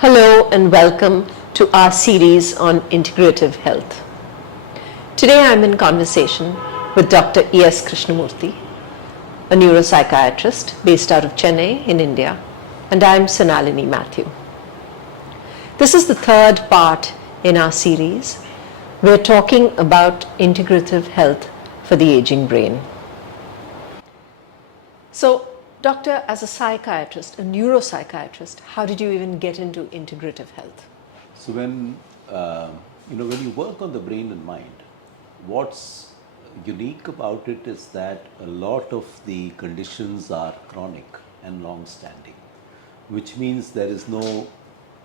Hello and welcome to our series on integrative health. Today I'm in conversation with Dr. E.S. Krishnamoorthy, a neuropsychiatrist based out of Chennai in India, and I'm Sunalini Matthew. This is the third part in our series. We're talking about integrative health for the aging brain. So, Doctor, as a psychiatrist, a neuropsychiatrist, how did you even get into integrative health? So when you work on the brain and mind, what's unique about it is that a lot of the conditions are chronic and long-standing, which means there is no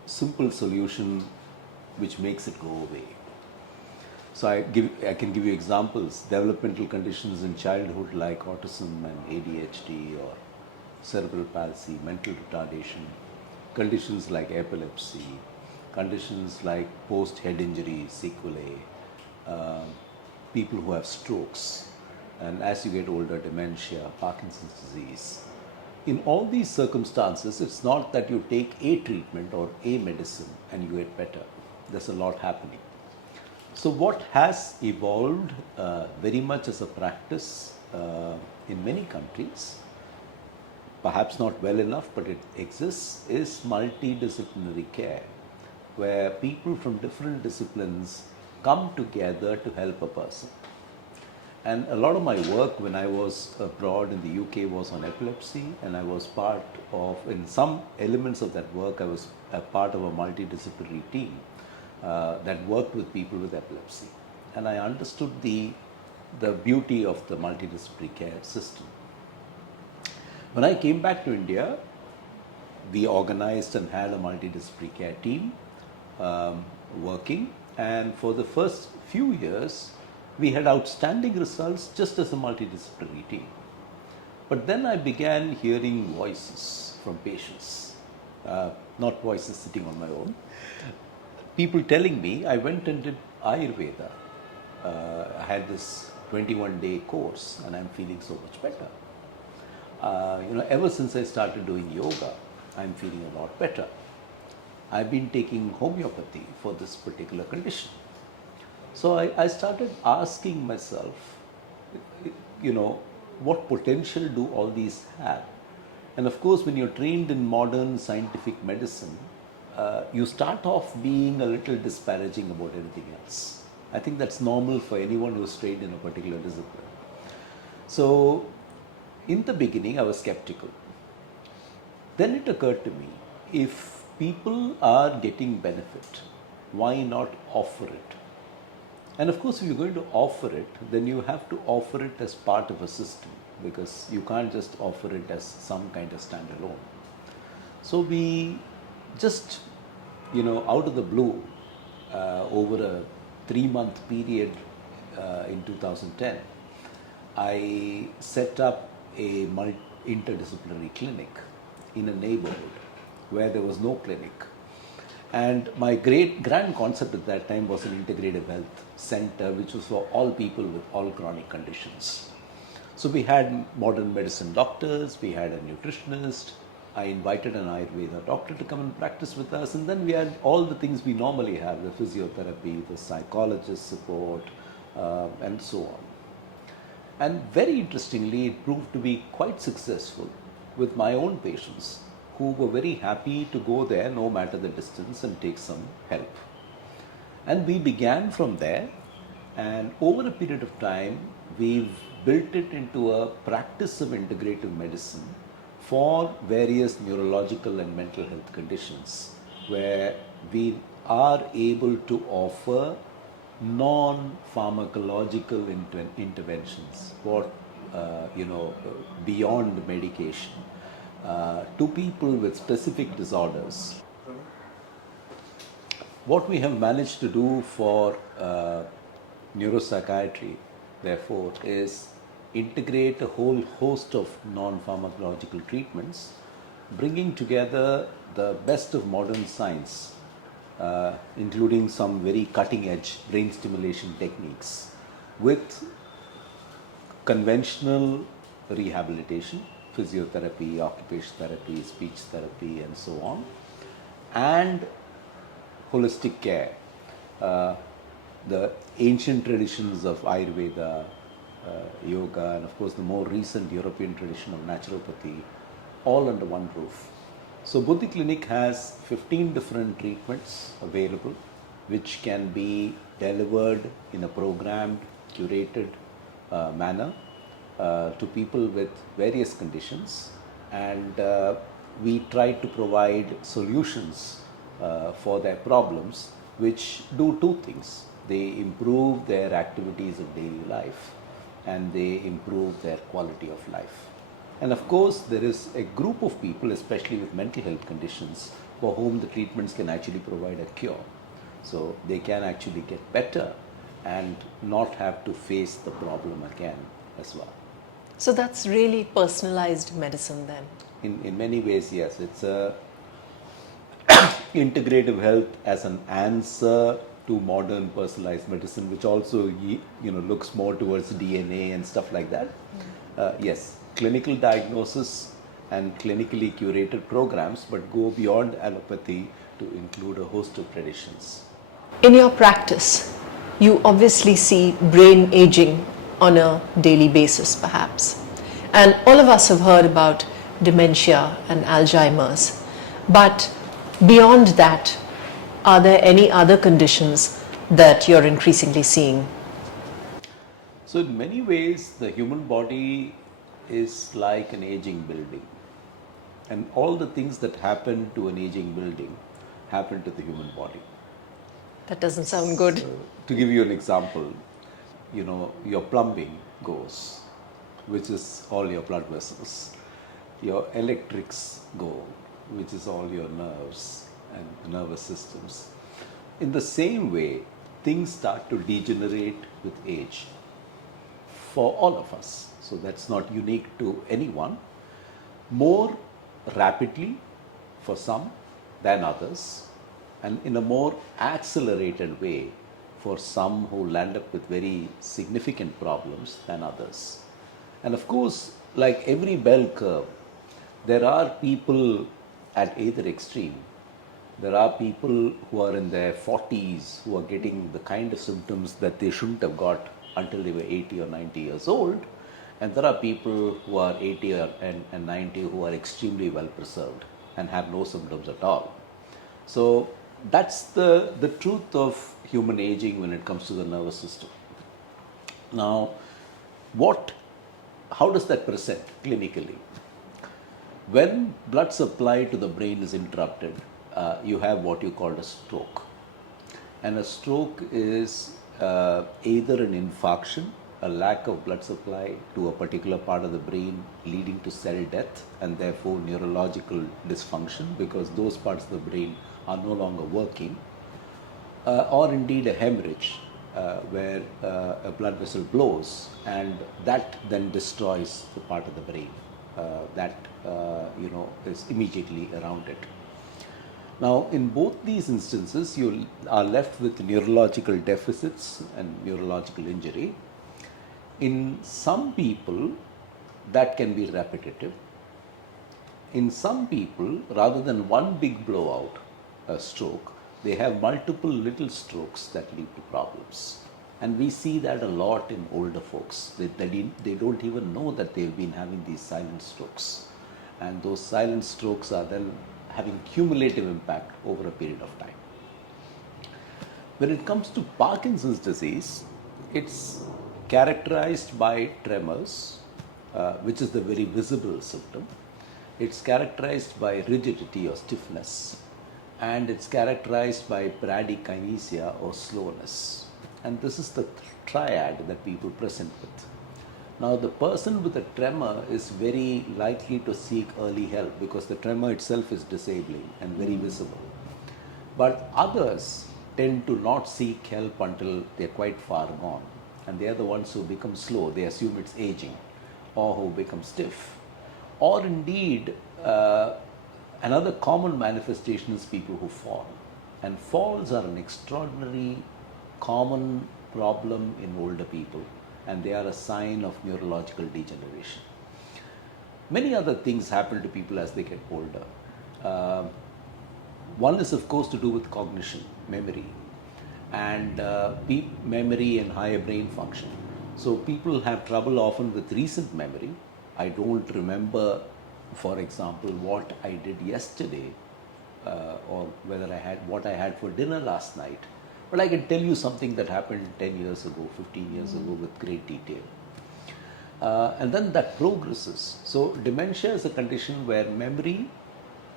simple solution which makes it go away. So I can give you examples: developmental conditions in childhood like autism and ADHD, or cerebral palsy, mental retardation, conditions like epilepsy, conditions like post-head injury, sequelae, people who have strokes, and as you get older, dementia, Parkinson's disease. In all these circumstances, it's not that you take a treatment or a medicine and you get better. There's a lot happening. So what has evolved very much as a practice in many countries, perhaps not well enough, but it exists, is multidisciplinary care, where people from different disciplines come together to help a person. And a lot of my work when I was abroad in the UK was on epilepsy, and I was part of, in some elements of that work, I was a part of a multidisciplinary team that worked with people with epilepsy. And I understood the beauty of the multidisciplinary care system. When I came back to India, we organized and had a multidisciplinary care team working, and for the first few years, we had outstanding results just as a multidisciplinary team. But then I began hearing voices from patients, not voices sitting on my own, people telling me. I went and did Ayurveda. I had this 21-day course and I'm feeling so much better. Ever since I started doing yoga, I'm feeling a lot better. I've been taking homeopathy for this particular condition. So I started asking myself, what potential do all these have? And of course, when you're trained in modern scientific medicine, you start off being a little disparaging about everything else. I think that's normal for anyone who's trained in a particular discipline. So in the beginning, I was skeptical. Then it occurred to me, if people are getting benefit, why not offer it? And of course, if you're going to offer it, then you have to offer it as part of a system, because you can't just offer it as some kind of standalone. So we just, out of the blue, over a 3-month period in 2010, I set up a interdisciplinary clinic in a neighborhood where there was no clinic. And my grand concept at that time was an integrative health center, which was for all people with all chronic conditions. So we had modern medicine doctors, we had a nutritionist, I invited an Ayurveda doctor to come and practice with us, and then we had all the things we normally have, the physiotherapy, the psychologist support, and so on. And very interestingly, it proved to be quite successful with my own patients, who were very happy to go there no matter the distance and take some help. And we began from there, and over a period of time, we've built it into a practice of integrative medicine for various neurological and mental health conditions, where we are able to offer non-pharmacological interventions, beyond medication, to people with specific disorders. What we have managed to do for neuropsychiatry, therefore, is integrate a whole host of non-pharmacological treatments, bringing together the best of modern science, including some very cutting-edge brain stimulation techniques, with conventional rehabilitation, physiotherapy, occupational therapy, speech therapy, and so on, and holistic care, the ancient traditions of Ayurveda, yoga, and of course the more recent European tradition of naturopathy, all under one roof. So Buddhi Clinic has 15 different treatments available, which can be delivered in a programmed, curated manner to people with various conditions, and we try to provide solutions for their problems, which do two things. They improve their activities of daily life and they improve their quality of life. And of course, there is a group of people, especially with mental health conditions, for whom the treatments can actually provide a cure. So they can actually get better and not have to face the problem again as well. So that's really personalized medicine then. In many ways, yes. It's a integrative health as an answer to modern personalized medicine, which also looks more towards DNA and stuff like that. Yes, clinical diagnosis and clinically curated programs, but go beyond allopathy to include a host of traditions. In your practice, you obviously see brain aging on a daily basis perhaps. And all of us have heard about dementia and Alzheimer's. But beyond that, are there any other conditions that you're increasingly seeing? So in many ways, the human body is like an aging building. And all the things that happen to an aging building happen to the human body. That doesn't sound good. So, to give you an example, your plumbing goes, which is all your blood vessels. Your electrics go, which is all your nerves and nervous systems. In the same way, things start to degenerate with age for all of us. So that's not unique to anyone. More rapidly for some than others, and in a more accelerated way for some who land up with very significant problems than others. And of course, like every bell curve, there are people at either extreme. There are people who are in their 40s who are getting the kind of symptoms that they shouldn't have got until they were 80 or 90 years old. And there are people who are 80 and 90 who are extremely well preserved and have no symptoms at all. So that's the truth of human aging when it comes to the nervous system. Now, how does that present clinically? When blood supply to the brain is interrupted, you have what you call a stroke. And a stroke is either an infarction, a lack of blood supply to a particular part of the brain leading to cell death and therefore neurological dysfunction because those parts of the brain are no longer working, or indeed a hemorrhage where a blood vessel blows and that then destroys the part of the brain that is immediately around it. Now, in both these instances, you are left with neurological deficits and neurological injury. In some people, that can be repetitive. In some people, rather than one big blowout, a stroke, they have multiple little strokes that lead to problems. And we see that a lot in older folks. They don't even know that they've been having these silent strokes. And those silent strokes are then having cumulative impact over a period of time. When it comes to Parkinson's disease, it's characterized by tremors, which is the very visible symptom. It's characterized by rigidity or stiffness, and it's characterized by bradykinesia or slowness. And this is the triad that people present with. Now, the person with a tremor is very likely to seek early help because the tremor itself is disabling and very visible. But others tend to not seek help until they're quite far gone. And they are the ones who become slow. They assume it's aging, or who become stiff. Or indeed, another common manifestation is people who fall. And falls are an extraordinary common problem in older people, and they are a sign of neurological degeneration. Many other things happen to people as they get older. One is, of course, to do with cognition, memory, and memory and higher brain function. So people have trouble often with recent memory. I don't remember, for example, what I did yesterday, or whether I had what I had for dinner last night. But I can tell you something that happened 10 years ago, 15 years ago with great detail. And then that progresses. So dementia is a condition where memory,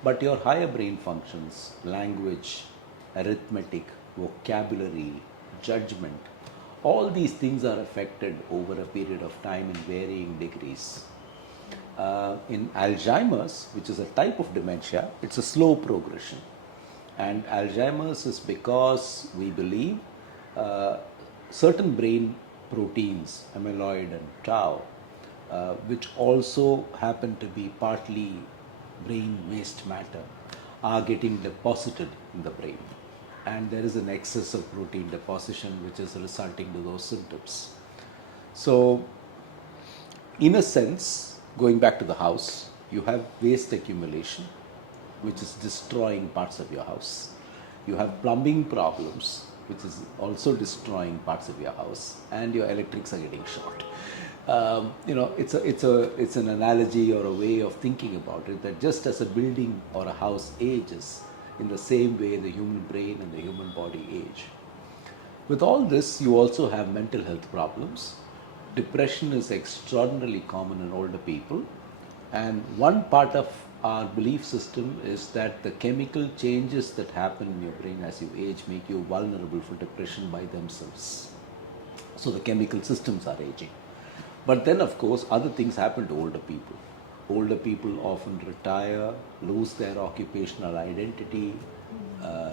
but your higher brain functions, language, arithmetic, vocabulary, judgment, all these things are affected over a period of time in varying degrees. In Alzheimer's, which is a type of dementia, it's a slow progression. And Alzheimer's is because we believe certain brain proteins, amyloid and tau, which also happen to be partly brain waste matter, are getting deposited in the brain. And there is an excess of protein deposition which is resulting to those symptoms. So, in a sense, going back to the house, you have waste accumulation, which is destroying parts of your house. You have plumbing problems, which is also destroying parts of your house, and your electrics are getting short. It's an analogy or a way of thinking about it, that just as a building or a house ages, in the same way the human brain and the human body age. With all this, you also have mental health problems. Depression is extraordinarily common in older people, and one part of our belief system is that the chemical changes that happen in your brain as you age make you vulnerable for depression by themselves. So the chemical systems are aging. But then, of course, other things happen to older people. Older people often retire, lose their occupational identity,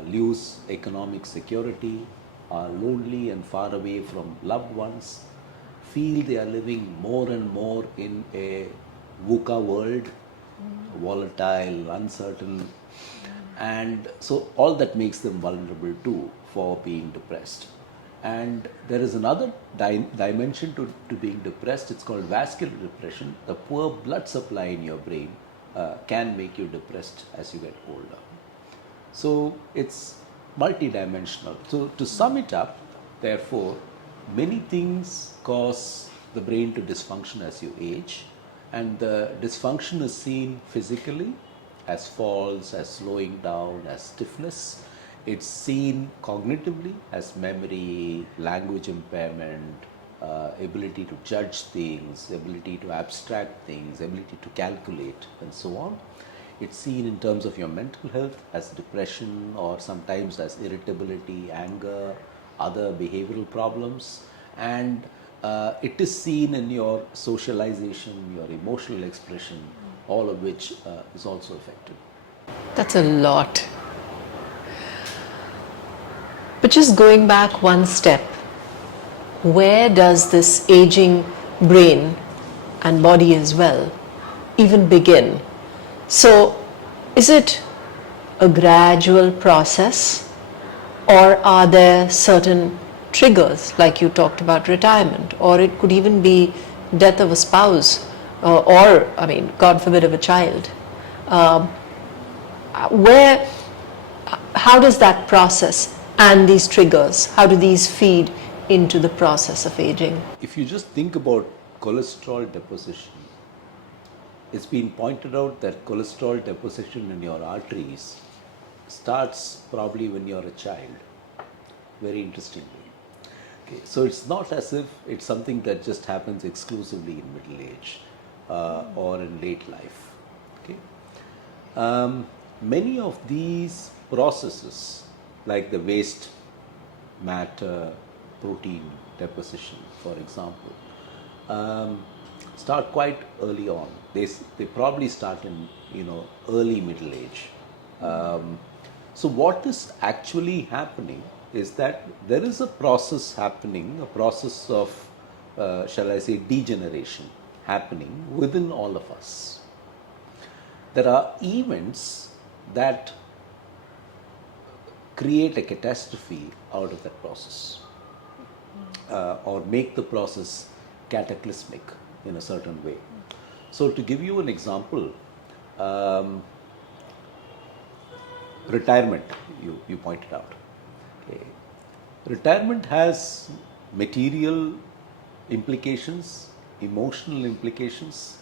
lose economic security, are lonely and far away from loved ones, feel they are living more and more in a VUCA world, volatile, uncertain, and so all that makes them vulnerable too for being depressed. And there is another dimension to being depressed. It's called vascular depression. The poor blood supply in your brain can make you depressed as you get older. So it's multidimensional. So to sum it up, therefore, many things cause the brain to dysfunction as you age, and the dysfunction is seen physically as falls, as slowing down, as stiffness. It's seen cognitively as memory, language impairment, ability to judge things, ability to abstract things, ability to calculate, and so on. It's seen in terms of your mental health as depression, or sometimes as irritability, anger, other behavioral problems. And it is seen in your socialization, your emotional expression, all of which is also affected. That's a lot. But just going back one step, where does this aging brain and body as well even begin? So, is it a gradual process, or are there certain triggers, like you talked about retirement, or it could even be death of a spouse, or, God forbid, of a child? How does that process and these triggers, how do these feed into the process of aging? If you just think about cholesterol deposition, it's been pointed out that cholesterol deposition in your arteries starts probably when you're a child, very interestingly. Okay, so it's not as if it's something that just happens exclusively in middle age or in late life. Okay, many of these processes, like the waste matter, protein deposition, for example, start quite early on. They probably start in early middle age. So what is actually happening is that there is a process happening, a process of, shall I say, degeneration happening within all of us. There are events that create a catastrophe out of that process, or make the process cataclysmic in a certain way. So to give you an example, retirement, you pointed out. Okay. Retirement has material implications, emotional implications,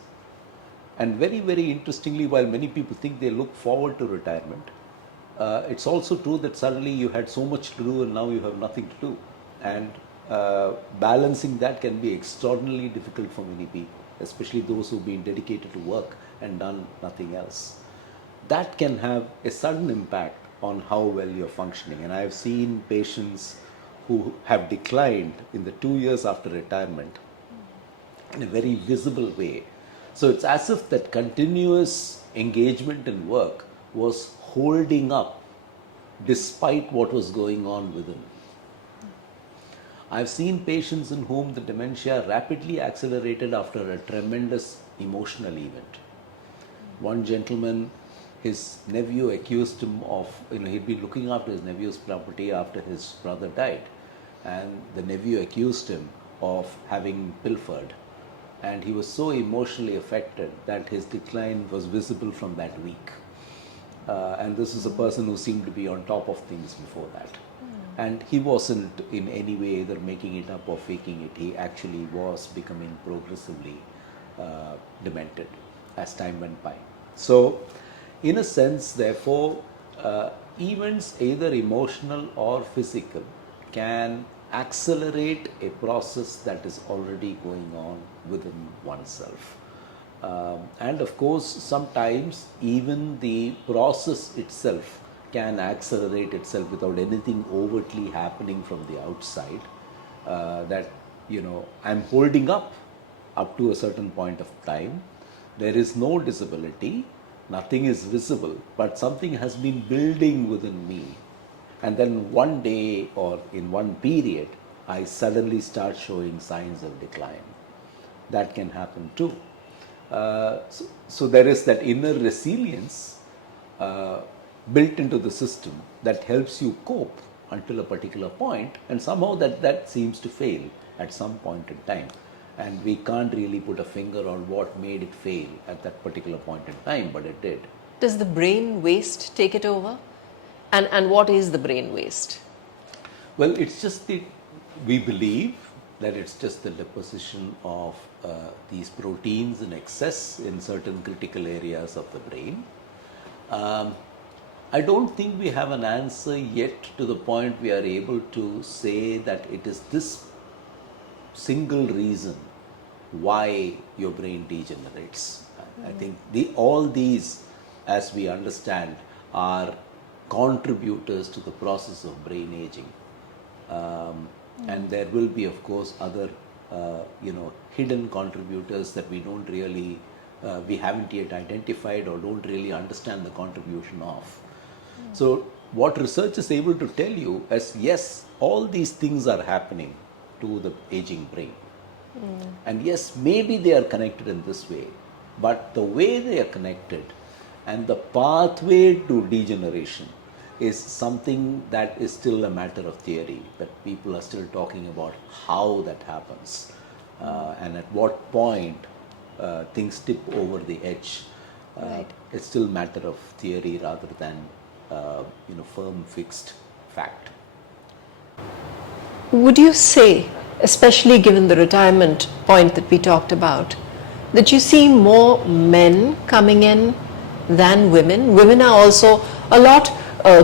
and very, very interestingly, while many people think they look forward to retirement, it's also true that suddenly you had so much to do and now you have nothing to do. And balancing that can be extraordinarily difficult for many people, especially those who've been dedicated to work and done nothing else. That can have a sudden impact on how well you're functioning. And I've seen patients who have declined in the 2 years after retirement in a very visible way. So it's as if that continuous engagement in work was holding up despite what was going on within. I've seen patients in whom the dementia rapidly accelerated after a tremendous emotional event. One gentleman, his nephew accused him of, he'd been looking after his nephew's property after his brother died, and the nephew accused him of having pilfered. And he was so emotionally affected that his decline was visible from that week. And this is a person who seemed to be on top of things before that. And he wasn't in any way either making it up or faking it. He actually was becoming progressively demented as time went by. So, in a sense, therefore, events either emotional or physical can accelerate a process that is already going on within oneself. And of course, sometimes even the process itself can accelerate itself without anything overtly happening from the outside. That, I'm holding up to a certain point of time. There is no disability, nothing is visible, but something has been building within me. And then one day or in one period, I suddenly start showing signs of decline. That can happen too. So there is that inner resilience built into the system that helps you cope until a particular point, and somehow that seems to fail at some point in time. And we can't really put a finger on what made it fail at that particular point in time, but it did. Does the brain waste take it over? And what is the brain waste? Well, it's just we believe that it's just the deposition of these proteins in excess in certain critical areas of the brain. I don't think we have an answer yet to the point we are able to say that it is this single reason why your brain degenerates. I think all these, as we understand, are contributors to the process of brain aging. And there will be, of course, other hidden contributors that we don't really, we haven't yet identified or don't really understand the contribution of. So what research is able to tell you is, yes, all these things are happening to the aging brain. And yes, maybe they are connected in this way, but the way they are connected and the pathway to degeneration is something that is still a matter of theory, that people are still talking about how that happens and at what point things tip over the edge. Right. It's still a matter of theory rather than firm fixed fact. Would you say, especially given the retirement point that we talked about, that you see more men coming in than women? Women are also a lot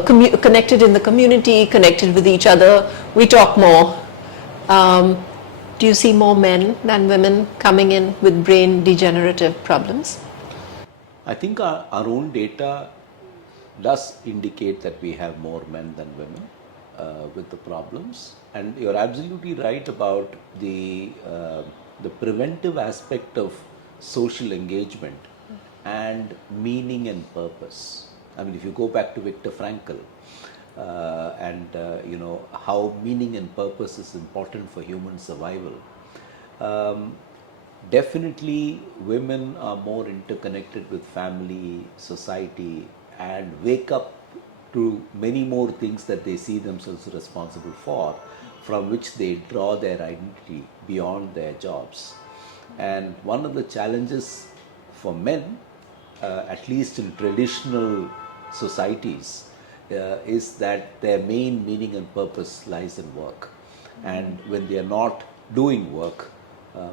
connected in the community, connected with each other. We talk more. Do you see more men than women coming in with brain degenerative problems? I think our own data does indicate that we have more men than women with the problems. And you're absolutely right about the preventive aspect of social engagement and meaning and purpose. I mean, if you go back to Viktor Frankl and how meaning and purpose is important for human survival, definitely women are more interconnected with family, society, and wake up to many more things that they see themselves responsible for, from which they draw their identity beyond their jobs. And one of the challenges for men, at least in traditional societies, is that their main meaning and purpose lies in work. And when they are not doing work,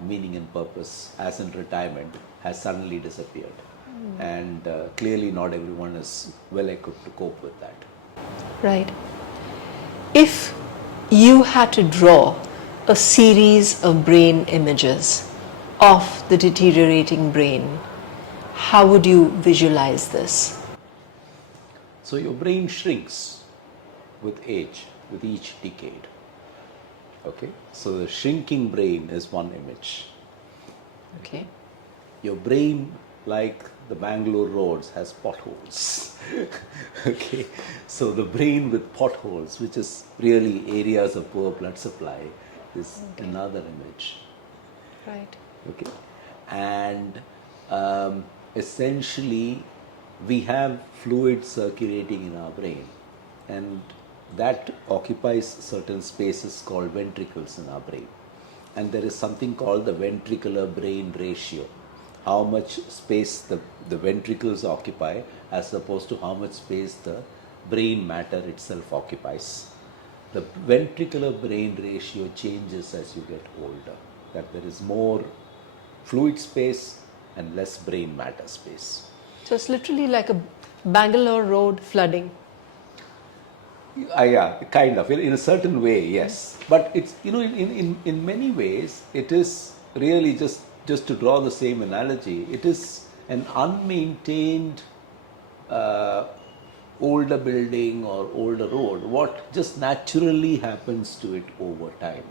meaning and purpose, as in retirement, has suddenly disappeared. And clearly, not everyone is well equipped to cope with that. Right. If you had to draw a series of brain images of the deteriorating brain, how would you visualize this? So your brain shrinks with age, with each decade. Okay, so the shrinking brain is one image. Okay. Your brain, like the Bangalore roads, has potholes. Okay, so the brain with potholes, which is really areas of poor blood supply, is another image. Right. Okay, and essentially we have fluid circulating in our brain, and that occupies certain spaces called ventricles in our brain. And there is something called the ventricular brain ratio, how much space the ventricles occupy as opposed to how much space the brain matter itself occupies. The ventricular brain ratio changes as you get older, that there is more fluid space and less brain matter space. So it's literally like a Bangalore road flooding. Yeah, kind of. In a certain way, yes. But it's, in many ways, it is really just to draw the same analogy, it is an unmaintained older building or older road. What just naturally happens to it over time.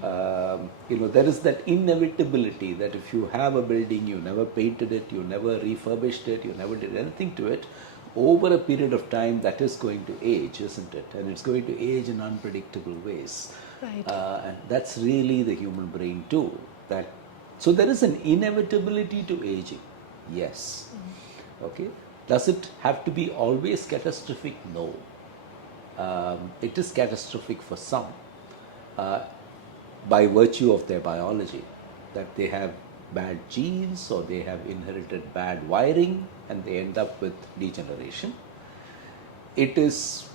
There is that inevitability that if you have a building, you never painted it, you never refurbished it, you never did anything to it, over a period of time that is going to age, isn't it? And it's going to age in unpredictable ways. Right. And that's really the human brain too. So there is an inevitability to aging, yes. Okay. Does it have to be always catastrophic? No. It is catastrophic for some. By virtue of their biology, that they have bad genes or they have inherited bad wiring and they end up with degeneration. It is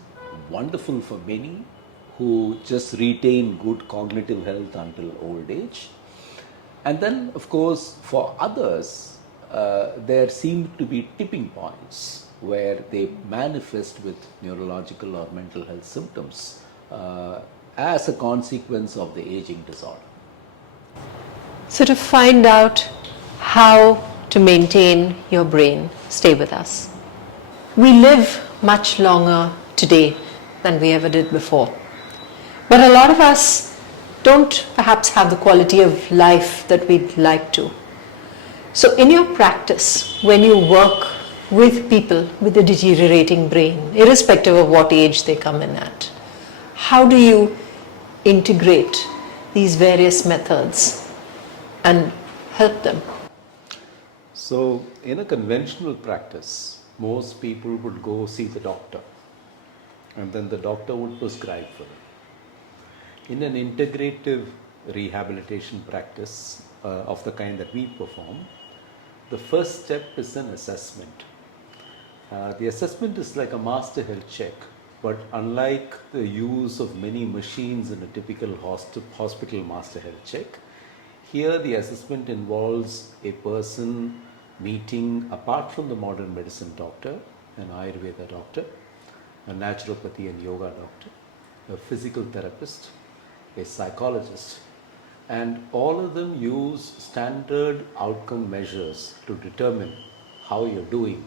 wonderful for many who just retain good cognitive health until old age. And then, of course, for others, there seem to be tipping points where they manifest with neurological or mental health symptoms as a consequence of the aging disorder. So to find out how to maintain your brain, stay with us. We live much longer today than we ever did before. But a lot of us don't perhaps have the quality of life that we'd like to. So in your practice, when you work with people with a deteriorating brain, irrespective of what age they come in at, how do you integrate these various methods and help them? So in a conventional practice, most people would go see the doctor and then the doctor would prescribe for them. In an integrative rehabilitation practice of the kind that we perform, the first step is an assessment. The assessment is like a master health check, but unlike the use of many machines in a typical hospital master health check, here the assessment involves a person meeting, apart from the modern medicine doctor, an Ayurveda doctor, a naturopathy and yoga doctor, a physical therapist, a psychologist, and all of them use standard outcome measures to determine how you're doing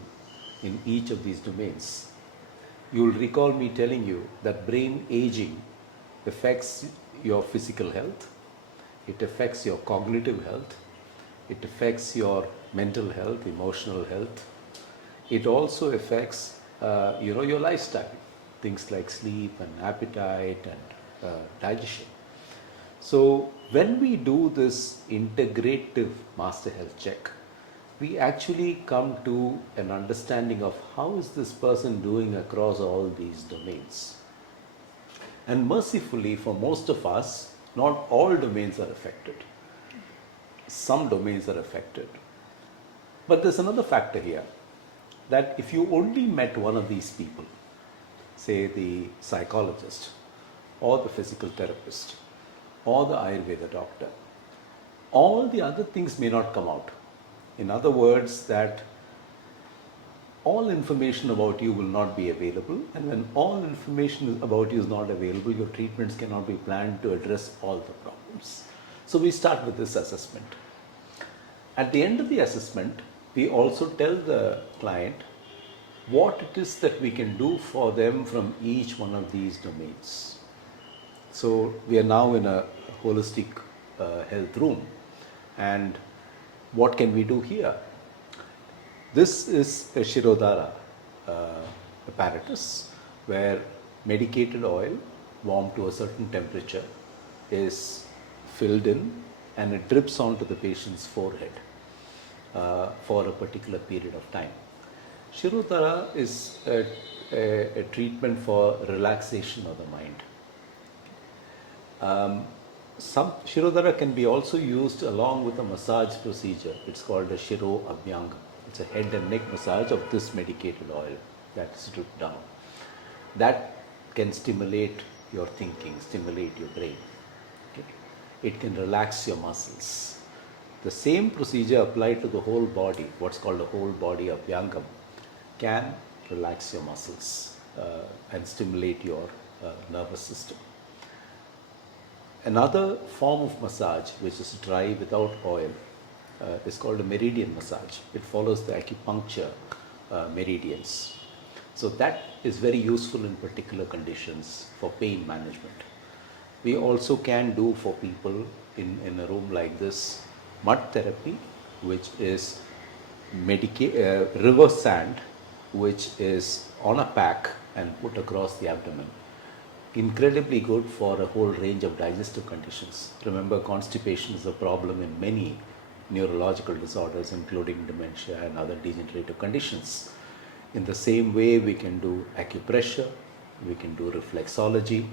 in each of these domains. You'll recall me telling you that brain aging affects your physical health, it affects your cognitive health, it affects your mental health, emotional health. It also affects your lifestyle, things like sleep and appetite and digestion. So when we do this integrative master health check, we actually come to an understanding of how is this person doing across all these domains. And mercifully for most of us, not all domains are affected. Some domains are affected. But there's another factor here, that if you only met one of these people say the psychologist or the physical therapist or the Ayurveda doctor, all the other things may not come out. In other words, that all information about you will not be available, and when all information about you is not available, your treatments cannot be planned to address all the problems. So we start with this assessment. At the end of the assessment, we also tell the client what it is that we can do for them from each one of these domains. So we are now in a holistic health room, and what can we do here? This is a Shirodhara apparatus where medicated oil warmed to a certain temperature is filled in and it drips onto the patient's forehead for a particular period of time. Shirodhara is a treatment for relaxation of the mind. Some Shirodhara can be also used along with a massage procedure. It's called a Shiro Abhyangam. It's a head and neck massage of this medicated oil that is dripped down. That can stimulate your thinking, stimulate your brain. Okay? It can relax your muscles. The same procedure applied to the whole body, what's called a whole body Abhyangam, can relax your muscles and stimulate your nervous system. Another form of massage, which is dry without oil, is called a meridian massage. It follows the acupuncture meridians. So that is very useful in particular conditions for pain management. We also can do for people in a room like this mud therapy, which is river sand, which is on a pack and put across the abdomen. Incredibly good for a whole range of digestive conditions. Remember, constipation is a problem in many neurological disorders, including dementia and other degenerative conditions. In the same way, we can do acupressure, we can do reflexology.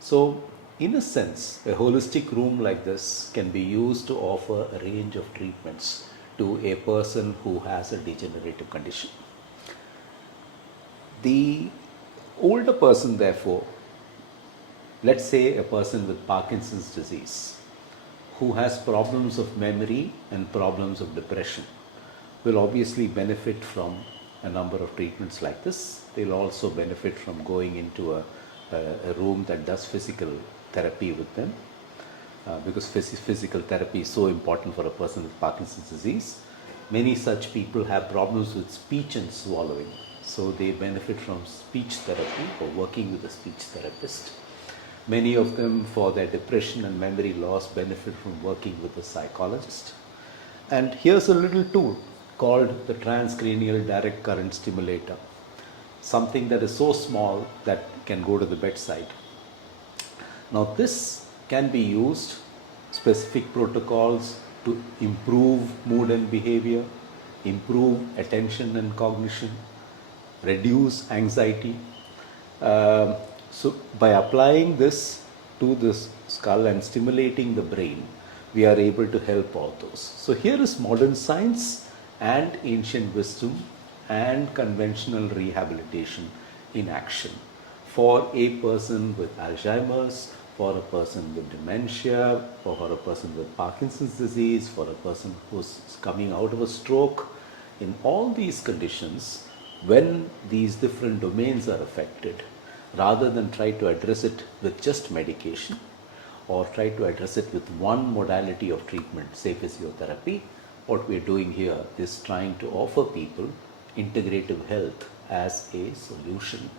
So, in a sense, a holistic room like this can be used to offer a range of treatments to a person who has a degenerative condition. The older person, therefore, let's say a person with Parkinson's disease, who has problems of memory and problems of depression, will obviously benefit from a number of treatments like this. They'll also benefit from going into a room that does physical therapy with them, because physical therapy is so important for a person with Parkinson's disease. Many such people have problems with speech and swallowing, so they benefit from speech therapy or working with a speech therapist. Many of them, for their depression and memory loss, benefit from working with a psychologist. And here's a little tool called the transcranial direct current stimulator, something that is so small that can go to the bedside. Now this can be used, specific protocols to improve mood and behavior, improve attention and cognition, reduce anxiety. So by applying this to this skull and stimulating the brain, we are able to help all those. So here is modern science and ancient wisdom and conventional rehabilitation in action for a person with Alzheimer's, for a person with dementia, for a person with Parkinson's disease, for a person who's coming out of a stroke. In all these conditions, when these different domains are affected, rather than try to address it with just medication or try to address it with one modality of treatment, say physiotherapy, what we're doing here is trying to offer people integrative health as a solution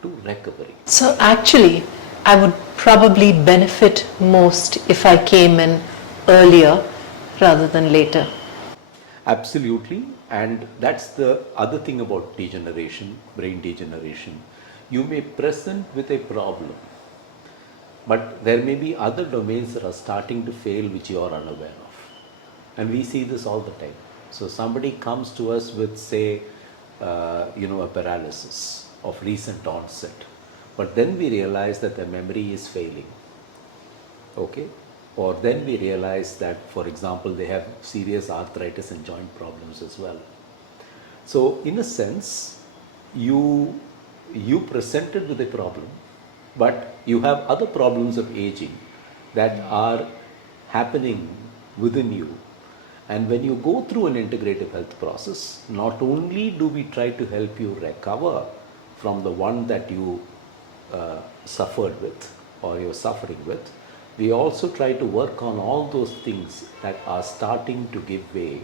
to recovery. So actually, I would probably benefit most if I came in earlier rather than later. Absolutely, and that's the other thing about degeneration, brain degeneration. You may present with a problem, but there may be other domains that are starting to fail which you are unaware of. And we see this all the time. So somebody comes to us with, say, a paralysis of recent onset, but then we realize that the memory is failing. Okay? Or then we realize that, for example, they have serious arthritis and joint problems as well. So in a sense, you you presented with a problem, but you have other problems of aging that are happening within you. And when you go through an integrative health process, not only do we try to help you recover from the one that you suffered with or you're suffering with, we also try to work on all those things that are starting to give way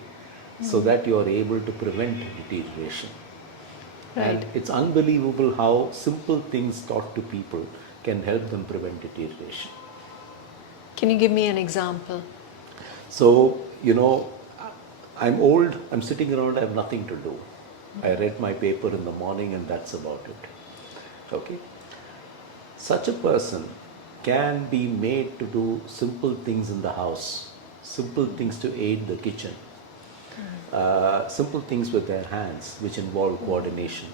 so that you are able to prevent deterioration. Right. And it's unbelievable how simple things taught to people can help them prevent deterioration. Can you give me an example? So, I'm old, I'm sitting around, I have nothing to do. I read my paper in the morning and that's about it. Okay? Such a person can be made to do simple things in the house, simple things to aid the kitchen, simple things with their hands which involve coordination,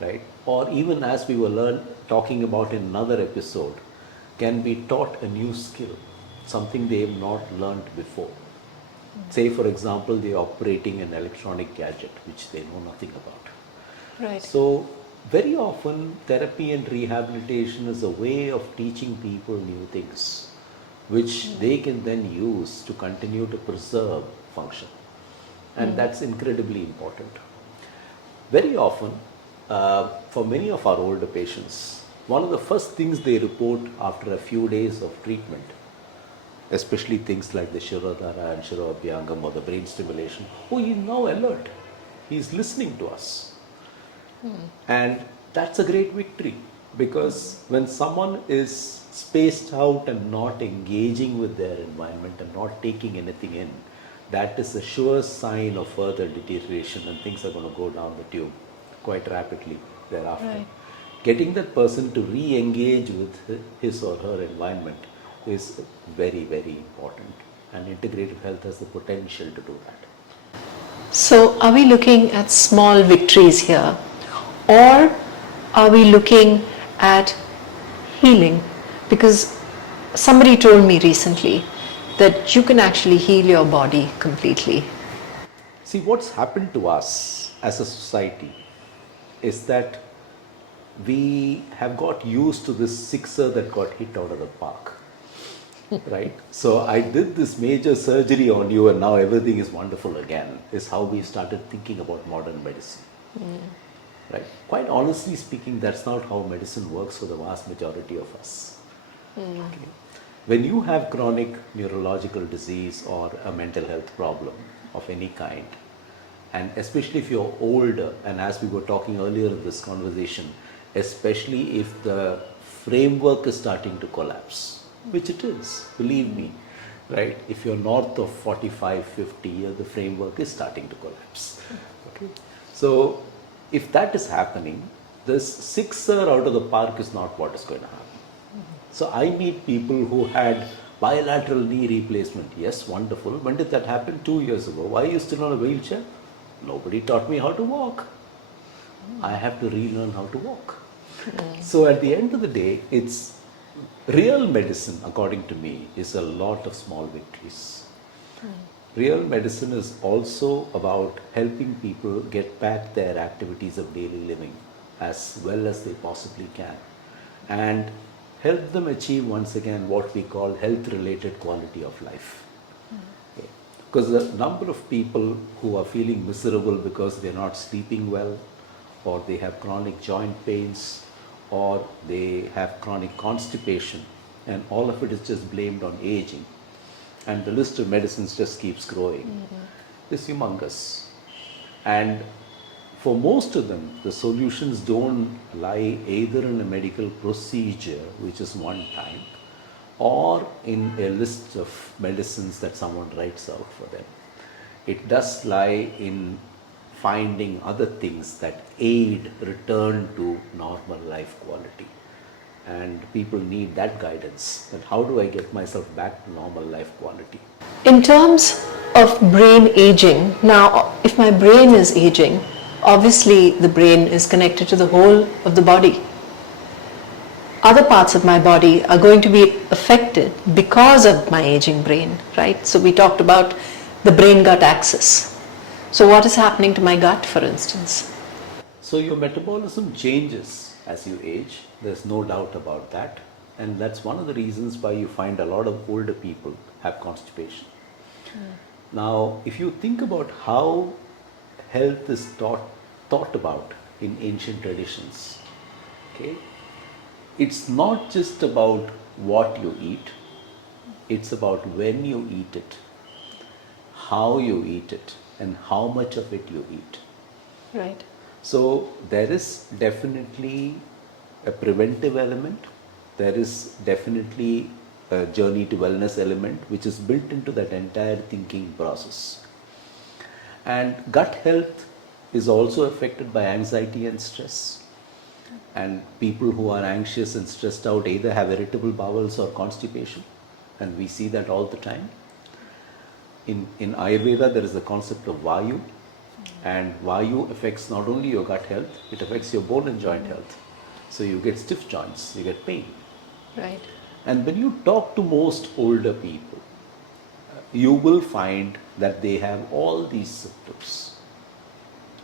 right? Or even as we were talking about in another episode, can be taught a new skill, something they have not learned before. Say, for example, they are operating an electronic gadget which they know nothing about. Right. So, very often therapy and rehabilitation is a way of teaching people new things which they can then use to continue to preserve function. And that's incredibly important. Very often, for many of our older patients, one of the first things they report after a few days of treatment, especially things like the Shirodhara and Shirobhyangam or the brain stimulation, oh, he's now alert. He's listening to us. And that's a great victory, because when someone is spaced out and not engaging with their environment and not taking anything in, that is a sure sign of further deterioration, and things are going to go down the tube quite rapidly thereafter. Right. Getting that person to re-engage with his or her environment is very, very important, and integrative health has the potential to do that. So are we looking at small victories here, or are we looking at healing? Because somebody told me recently that you can actually heal your body completely. See, what's happened to us as a society is that we have got used to this sixer that got hit out of the park. Right? So I did this major surgery on you and now everything is wonderful again, is how we started thinking about modern medicine. Right? Quite honestly speaking, that's not how medicine works for the vast majority of us. Okay. When you have chronic neurological disease or a mental health problem of any kind, and especially if you're older, and as we were talking earlier in this conversation, especially if the framework is starting to collapse, which it is, believe me, right? If you're north of 45, 50, the framework is starting to collapse. Okay. So if that is happening, this sixer out of the park is not what is going to happen. So I meet people who had bilateral knee replacement. Yes, wonderful. When did that happen? 2 years ago. Why are you still on a wheelchair? Nobody taught me how to walk. I have to relearn how to walk. So at the end of the day, it's real medicine, according to me, is a lot of small victories. Real medicine is also about helping people get back their activities of daily living as well as they possibly can, and help them achieve once again what we call health-related quality of life. Okay. Because the number of people who are feeling miserable because they're not sleeping well, or they have chronic joint pains, or they have chronic constipation, and all of it is just blamed on aging, and the list of medicines just keeps growing, is humongous. And for most of them, the solutions don't lie either in a medical procedure, which is one time, or in a list of medicines that someone writes out for them. It does lie in finding other things that aid return to normal life quality. And people need that guidance. That how do I get myself back to normal life quality? In terms of brain aging, now if my brain is aging, obviously the brain is connected to the whole of the body. Other parts of my body are going to be affected because of my aging brain, right? So we talked about the brain-gut axis. So what is happening to my gut, for instance? So your metabolism changes as you age. There's no doubt about that. And that's one of the reasons why you find a lot of older people have constipation. Now, if you think about how health is thought about in ancient traditions, okay, it's not just about what you eat, it's about when you eat it, how you eat it, and how much of it you eat. Right. So there is definitely a preventive element. There is definitely a journey to wellness element which is built into that entire thinking process. And gut health is also affected by anxiety and stress. And people who are anxious and stressed out either have irritable bowels or constipation. And we see that all the time. In Ayurveda, there is the concept of Vayu. And Vayu affects not only your gut health, it affects your bone and joint health. So you get stiff joints, you get pain. Right. And when you talk to most older people, you will find that they have all these symptoms.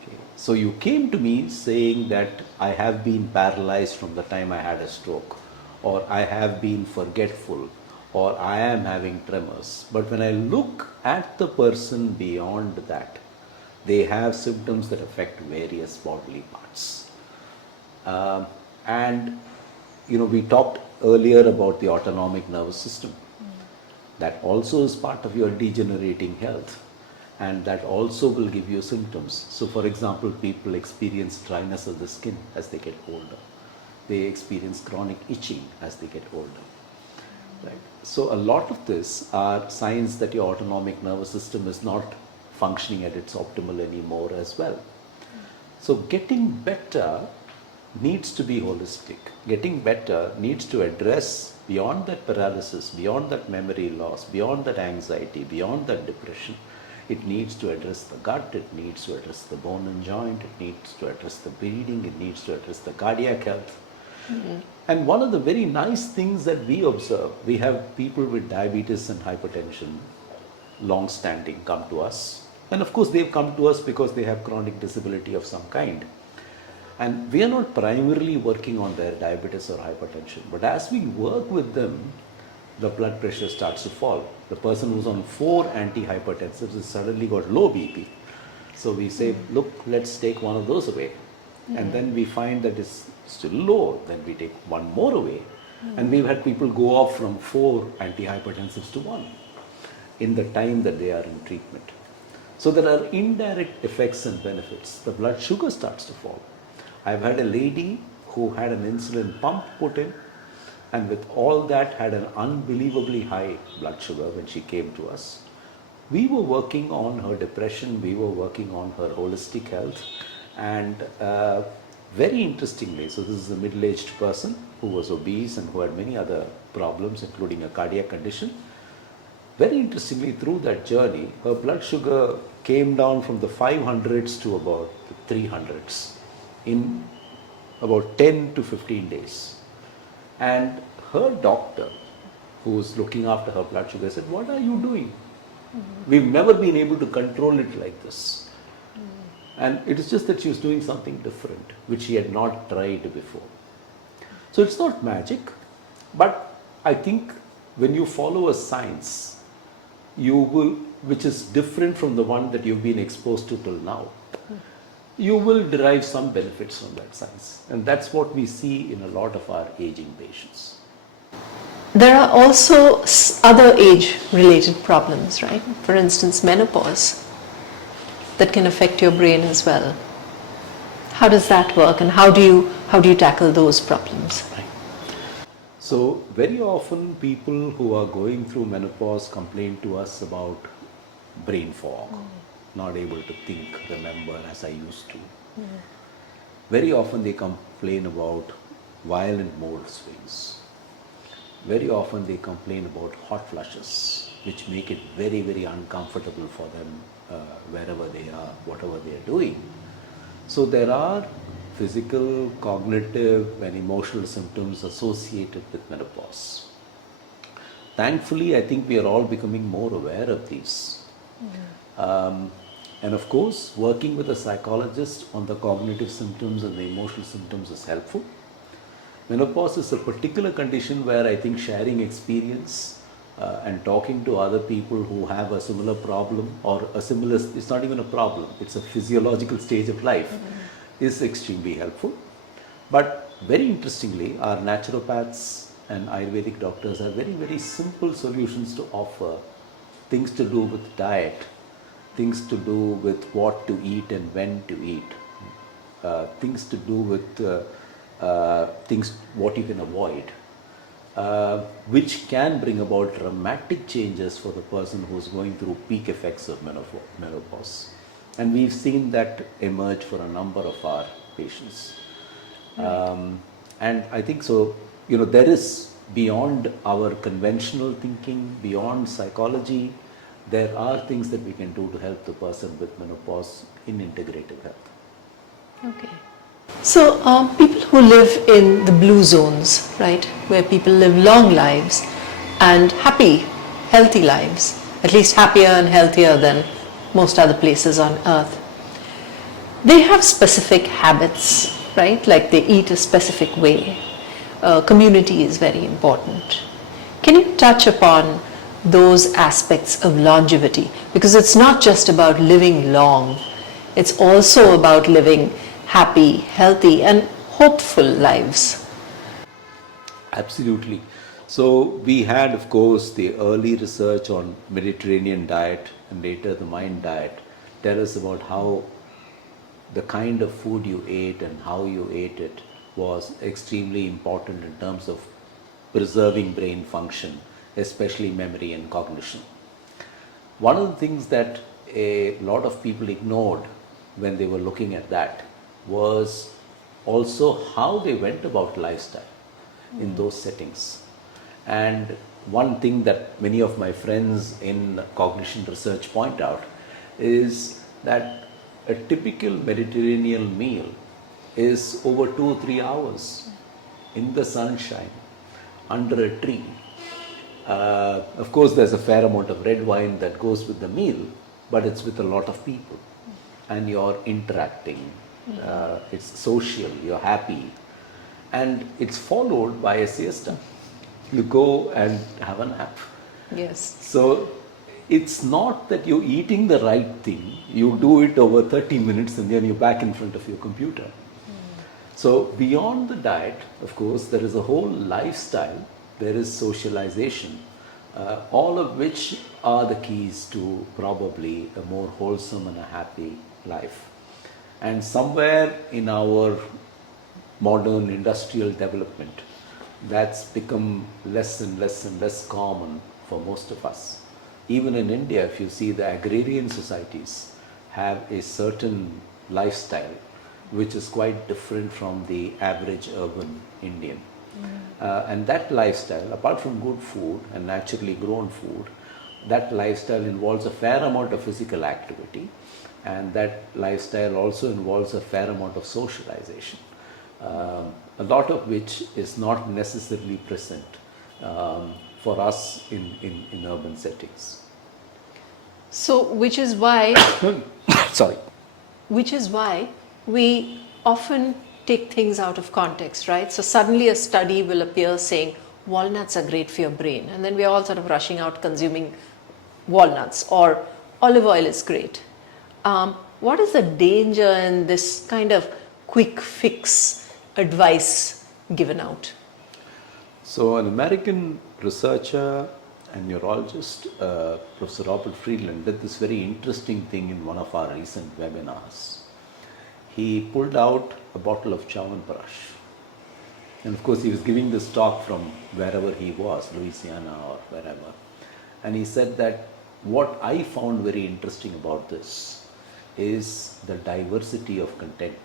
Okay. So you came to me saying that I have been paralyzed from the time I had a stroke, or I have been forgetful, or I am having tremors. But when I look at the person beyond that, they have symptoms that affect various bodily parts. And we talked earlier about the autonomic nervous system. That also is part of your degenerating health, and that also will give you symptoms. So for example, people experience dryness of the skin as they get older. They experience chronic itching as they get older. Right? So a lot of this are signs that your autonomic nervous system is not functioning at its optimal anymore as well. So getting better needs to be holistic. Getting better needs to address beyond that paralysis, beyond that memory loss, beyond that anxiety, beyond that depression. It needs to address the gut, it needs to address the bone and joint, it needs to address the breathing, it needs to address the cardiac health. And one of the very nice things that we observe, we have people with diabetes and hypertension, long standing, come to us. And of course, they've come to us because they have chronic disability of some kind. And we are not primarily working on their diabetes or hypertension, but as we work with them, the blood pressure starts to fall. The person who's on 4 antihypertensives has suddenly got low BP. So we say, look, let's take one of those away. And then we find that it's still low. Then we take one more away. And we've had people go off from 4 antihypertensives to 1 in the time that they are in treatment. So there are indirect effects and benefits. The blood sugar starts to fall. I've had a lady who had an insulin pump put in, and with all that had an unbelievably high blood sugar when she came to us. We were working on her depression, we were working on her holistic health, and very interestingly, so this is a middle-aged person who was obese and who had many other problems, including a cardiac condition. Very interestingly, through that journey, her blood sugar came down from the 500s to about the 300s in about 10 to 15 days. And her doctor, who was looking after her blood sugar, said, "What are you doing? We've never been able to control it like this." And it is just that she was doing something different, which she had not tried before. So it's not magic, but I think when you follow a science, you will, which is different from the one that you've been exposed to till now, you will derive some benefits from that science. And that's what we see in a lot of our aging patients. There are also other age-related problems, right? For instance, menopause, that can affect your brain as well. How does that work, and how do you tackle those problems? Right. So very often people who are going through menopause complain to us about brain fog, not able to think, remember as I used to. Very often they complain about violent mood swings. Very often they complain about hot flushes, which make it very, very uncomfortable for them wherever they are, whatever they are doing. So there are physical, cognitive and emotional symptoms associated with menopause. Thankfully, I think we are all becoming more aware of these. And of course, working with a psychologist on the cognitive symptoms and the emotional symptoms is helpful. Menopause is a particular condition where I think sharing experience and talking to other people who have a similar problem or a similar, it's not even a problem, it's a physiological stage of life, is extremely helpful. But very interestingly, our naturopaths and Ayurvedic doctors have very, very simple solutions to offer. Things to do with diet, things to do with what to eat and when to eat, things to do with things what you can avoid, which can bring about dramatic changes for the person who's going through peak effects of menopause. And we've seen that emerge for a number of our patients. And I think so, there is beyond our conventional thinking, beyond psychology, there are things that we can do to help the person with menopause in integrative health. Okay. So people who live in the blue zones, right, where people live long lives and happy, healthy lives, at least happier and healthier than most other places on earth, they have specific habits, right, like they eat a specific way. Community is very important. Can you touch upon those aspects of longevity? Because it's not just about living long, it's also about living happy, healthy and hopeful lives. Absolutely. So we had, of course, the early research on Mediterranean diet and later the Mind diet tell us about how the kind of food you ate and how you ate it was extremely important in terms of preserving brain function, especially memory and cognition. One of the things that a lot of people ignored when they were looking at that was also how they went about lifestyle in those settings. And one thing that many of my friends in cognition research point out is that a typical Mediterranean meal is over 2 or 3 hours in the sunshine under a tree. Of course, there's a fair amount of red wine that goes with the meal, but it's with a lot of people and you're interacting. It's social, you're happy, and it's followed by a siesta. You go and have a nap. Yes. So it's not that you're eating the right thing, you do it over 30 minutes and then you're back in front of your computer. So beyond the diet, of course, there is a whole lifestyle, there is socialization, all of which are the keys to probably a more wholesome and a happy life. And somewhere in our modern industrial development, that's become less and less and less common for most of us. Even in India, if you see, the agrarian societies have a certain lifestyle which is quite different from the average urban Indian. And that lifestyle, apart from good food and naturally grown food, that lifestyle involves a fair amount of physical activity, and that lifestyle also involves a fair amount of socialization, a lot of which is not necessarily present for us in urban settings. So, which is why Sorry. which is why we often take things out of context, right? So suddenly a study will appear saying walnuts are great for your brain, and then we're all sort of rushing out consuming walnuts, or olive oil is great. What is the danger in this kind of quick fix advice given out? So an American researcher and neurologist, Professor Robert Friedland, did this very interesting thing in one of our recent webinars. He pulled out a bottle of Chyawanprash. And of course, he was giving this talk from wherever he was, Louisiana or wherever. And he said that what I found very interesting about this is the diversity of content.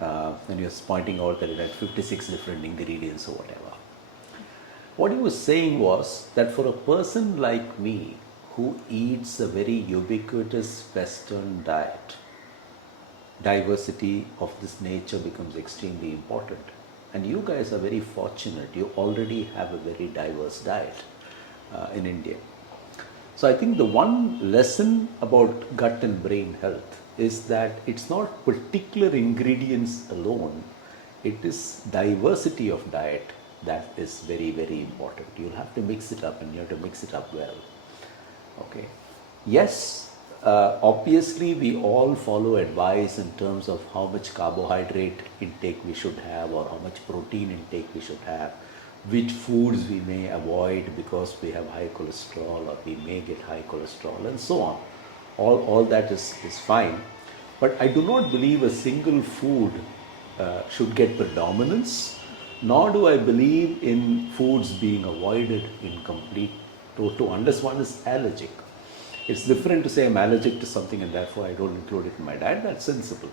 And he was pointing out that it had 56 different ingredients or whatever. What he was saying was that for a person like me who eats a very ubiquitous Western diet, diversity of this nature becomes extremely important. And you guys are very fortunate. You already have a very diverse diet in India. So I think the one lesson about gut and brain health is that it's not particular ingredients alone, it is diversity of diet that is very, very important. You'll have to mix it up and you have to mix it up well. Okay. Yes, obviously we all follow advice in terms of how much carbohydrate intake we should have or how much protein intake we should have, which foods we may avoid because we have high cholesterol or we may get high cholesterol and so on. All that is fine. But I do not believe a single food should get predominance, nor do I believe in foods being avoided in complete toto unless one is allergic. It's different to say I'm allergic to something and therefore I don't include it in my diet. That's sensible.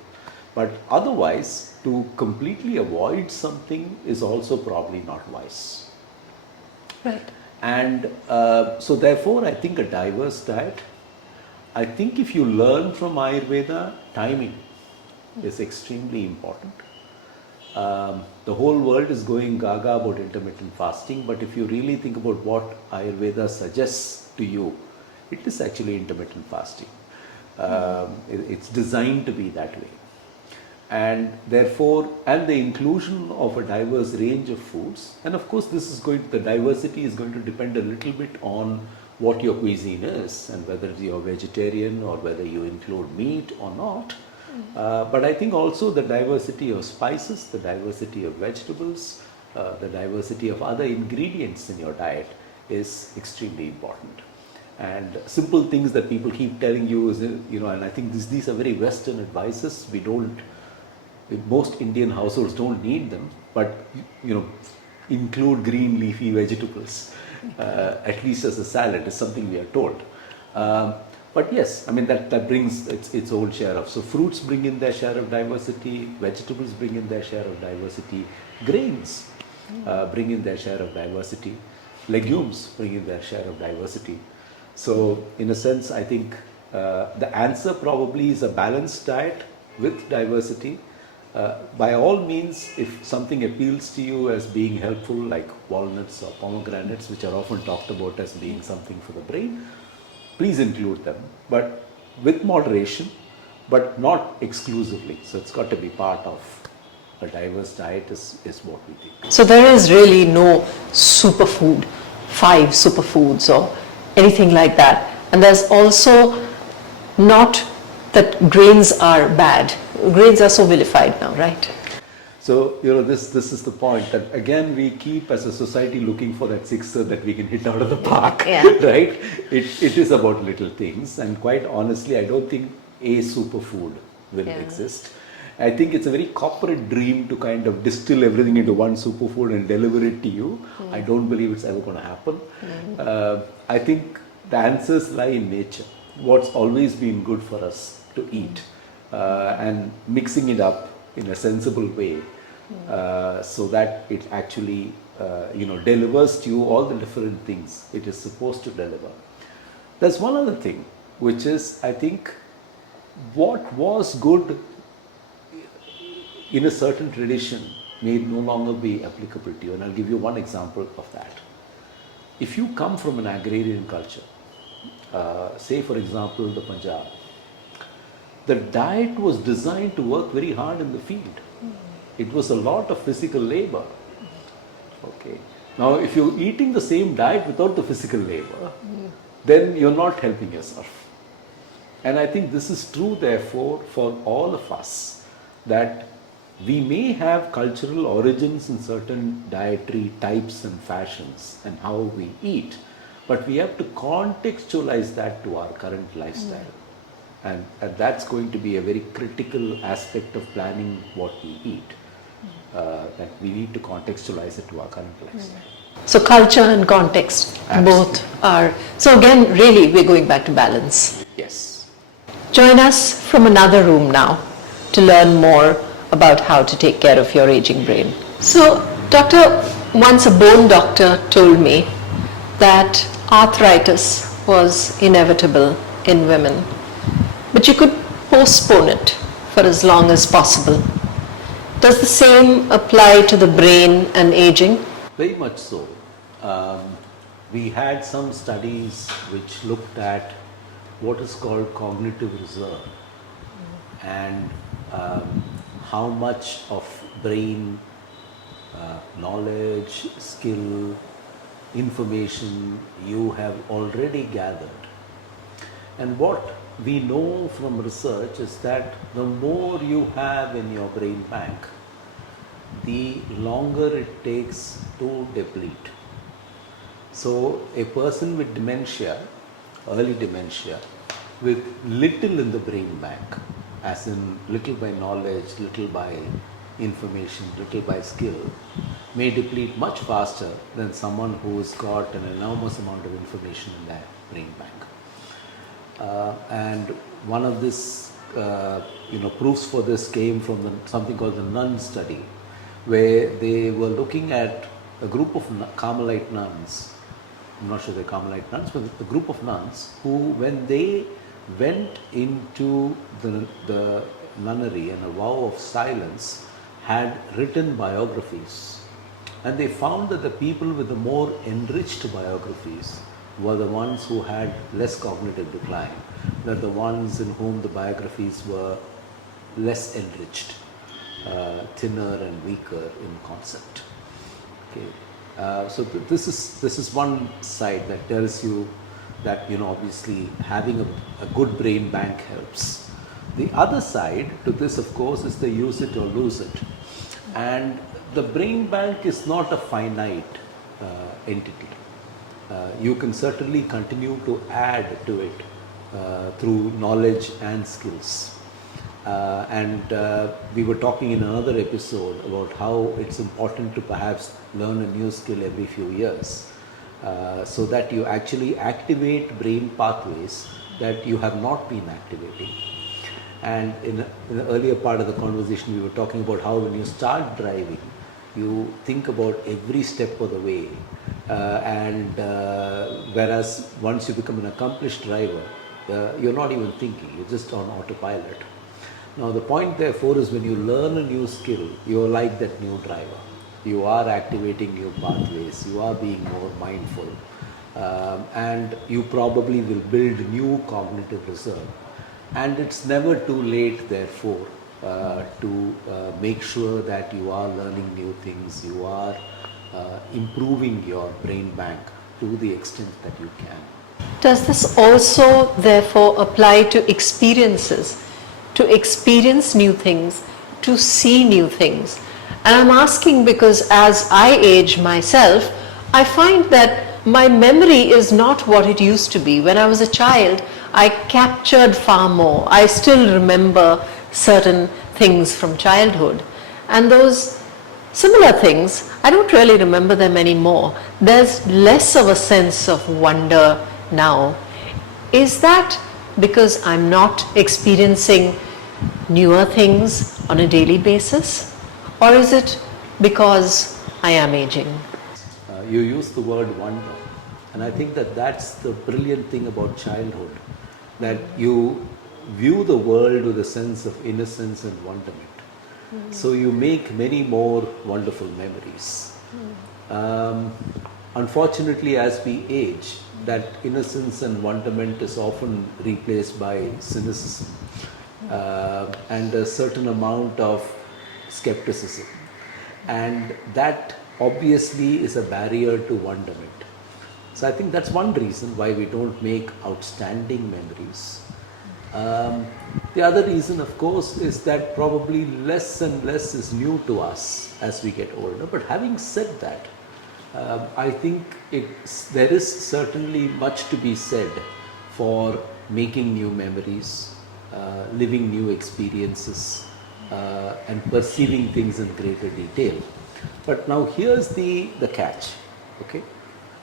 But otherwise, to completely avoid something is also probably not wise. Right. And so therefore, I think a diverse diet, I think if you learn from Ayurveda, timing is extremely important. The whole world is going gaga about intermittent fasting, but if you really think about what Ayurveda suggests to you, it is actually intermittent fasting. It's designed to be that way. And therefore, and the inclusion of a diverse range of foods, and of course the diversity is going to depend a little bit on what your cuisine is and whether you're vegetarian or whether you include meat or not. But I think also the diversity of spices, the diversity of vegetables, the diversity of other ingredients in your diet is extremely important. And simple things that people keep telling you is, and I think these are very Western advices. Most Indian households don't need them, but include green leafy vegetables, at least as a salad is something we are told. But yes, I mean that brings its own share of. So fruits bring in their share of diversity, vegetables bring in their share of diversity, grains bring in their share of diversity, legumes bring in their share of diversity. So in a sense, I think the answer probably is a balanced diet with diversity. By all means, if something appeals to you as being helpful, like walnuts or pomegranates, which are often talked about as being something for the brain, please include them, but with moderation, but not exclusively. So it's got to be part of a diverse diet is what we think. So there is really no superfood, 5 superfoods or anything like that. And there's also not that grains are bad. Grains are so vilified now, right? So, this is the point that again we keep as a society looking for that sixer that we can hit out of the park, right? It is about little things, and quite honestly, I don't think a superfood will exist. I think it's a very corporate dream to kind of distill everything into one superfood and deliver it to you. I don't believe it's ever going to happen. I think the answers lie in nature. What's always been good for us to eat, and mixing it up in a sensible way, so that it actually delivers to you all the different things it is supposed to deliver. There's one other thing, which is, I think, what was good in a certain tradition may no longer be applicable to you, and I'll give you one example of that. If you come from an agrarian culture, say for example the Punjab, the diet was designed to work very hard in the field. It was a lot of physical labor. Okay. Now, if you're eating the same diet without the physical labor, then you're not helping yourself. And I think this is true, therefore, for all of us, that we may have cultural origins in certain dietary types and fashions and how we eat, but we have to contextualize that to our current lifestyle. And that's going to be a very critical aspect of planning what we eat. That we need to contextualize it to our current lifestyle. So culture and context, both are. So again, really, we're going back to balance. Yes. Join us from another room now to learn more about how to take care of your aging brain. So, doctor, once a bone doctor told me that arthritis was inevitable in women, but you could postpone it for as long as possible. Does the same apply to the brain and aging? Very much so. we had some studies which looked at what is called cognitive reserve and how much of brain knowledge, skill, information you have already gathered. And what we know from research is that the more you have in your brain bank, the longer it takes to deplete. So a person with dementia, early dementia, with little in the brain bank, as in little by knowledge, little by information, little by skill, may deplete much faster than someone who's got an enormous amount of information in their brain bank. And one of this, proofs for this came from something called the Nun study, where they were looking at a group of Carmelite nuns. I'm not sure they're Carmelite nuns, but a group of nuns who, when they went into the nunnery and a vow of silence, had written biographies. And they found that the people with the more enriched biographies were the ones who had less cognitive decline, than the ones in whom the biographies were less enriched, thinner and weaker in concept. Okay. So this is one side that tells you that obviously having a good brain bank helps. The other side to this, of course, is the use it or lose it. And the brain bank is not a finite entity. You can certainly continue to add to it through knowledge and skills. And we were talking in another episode about how it's important to perhaps learn a new skill every few years, so that you actually activate brain pathways that you have not been activating. And in the earlier part of the conversation, we were talking about how when you start driving, you think about every step of the way. Whereas once you become an accomplished driver, you're not even thinking, you're just on autopilot. Now the point therefore is when you learn a new skill, you're like that new driver. You are activating new pathways, you are being more mindful, and you probably will build new cognitive reserve. And it's never too late therefore to make sure that you are learning new things, you are improving your brain bank to the extent that you can. Does this also therefore apply to experiences, to experience new things, to see new things? And I'm asking because as I age myself, I find that my memory is not what it used to be. When I was a child, I captured far more. I still remember certain things from childhood. And those similar things, I don't really remember them anymore. There's less of a sense of wonder now. Is that because I'm not experiencing newer things on a daily basis? Or is it because I am aging? You use the word wonder, and I think that that's the brilliant thing about childhood, that you view the world with a sense of innocence and wonderment. So you make many more wonderful memories. Unfortunately, as we age, that innocence and wonderment is often replaced by cynicism and a certain amount of skepticism, and that obviously is a barrier to wonderment. So I think that's one reason why we don't make outstanding memories. The other reason, of course, is that probably less and less is new to us as we get older. But having said that, I think there is certainly much to be said for making new memories, living new experiences, and perceiving things in greater detail. But now here's the catch, okay?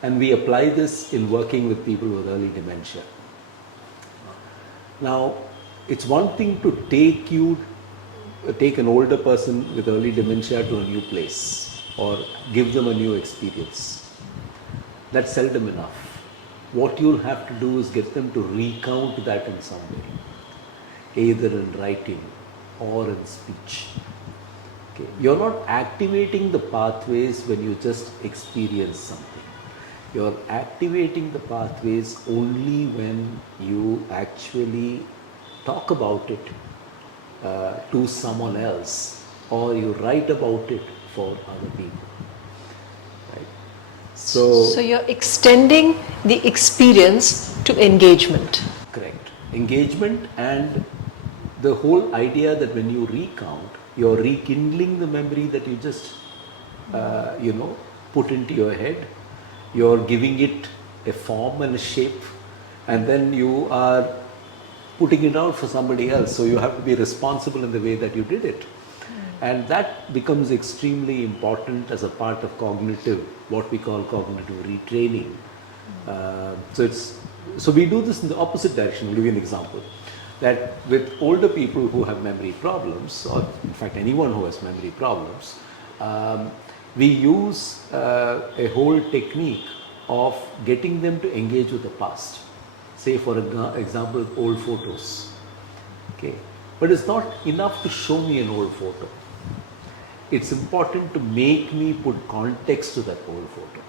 And we apply this in working with people with early dementia. Now, it's one thing to take an older person with early dementia to a new place or give them a new experience. That's seldom enough. What you'll have to do is get them to recount that in some way, either in writing or in speech. Okay. You're not activating the pathways when you just experience something. You're activating the pathways only when you actually talk about it to someone else, or you write about it for other people. Right? So you're extending the experience to engagement. Correct. Engagement, and the whole idea that when you recount, you're rekindling the memory that you just, put into your head. You're giving it a form and a shape, and then you are putting it out for somebody else. So you have to be responsible in the way that you did it. And that becomes extremely important as a part of cognitive, what we call cognitive retraining. So we do this in the opposite direction. I'll give you an example. That with older people who have memory problems, or in fact anyone who has memory problems, we use a whole technique of getting them to engage with the past. Say for example, old photos. Okay, but it's not enough to show me an old photo. It's important to make me put context to that old photo.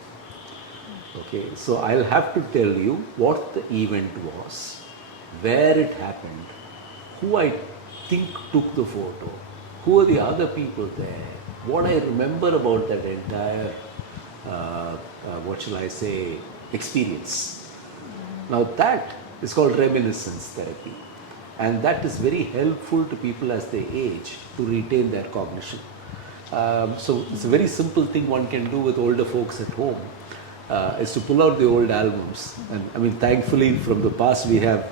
Okay, so I'll have to tell you what the event was, where it happened, who I think took the photo, who are the other people there, what I remember about that entire, experience. Now that is called reminiscence therapy, and that is very helpful to people as they age to retain their cognition. So it's a very simple thing one can do with older folks at home, is to pull out the old albums. And I mean, thankfully from the past we have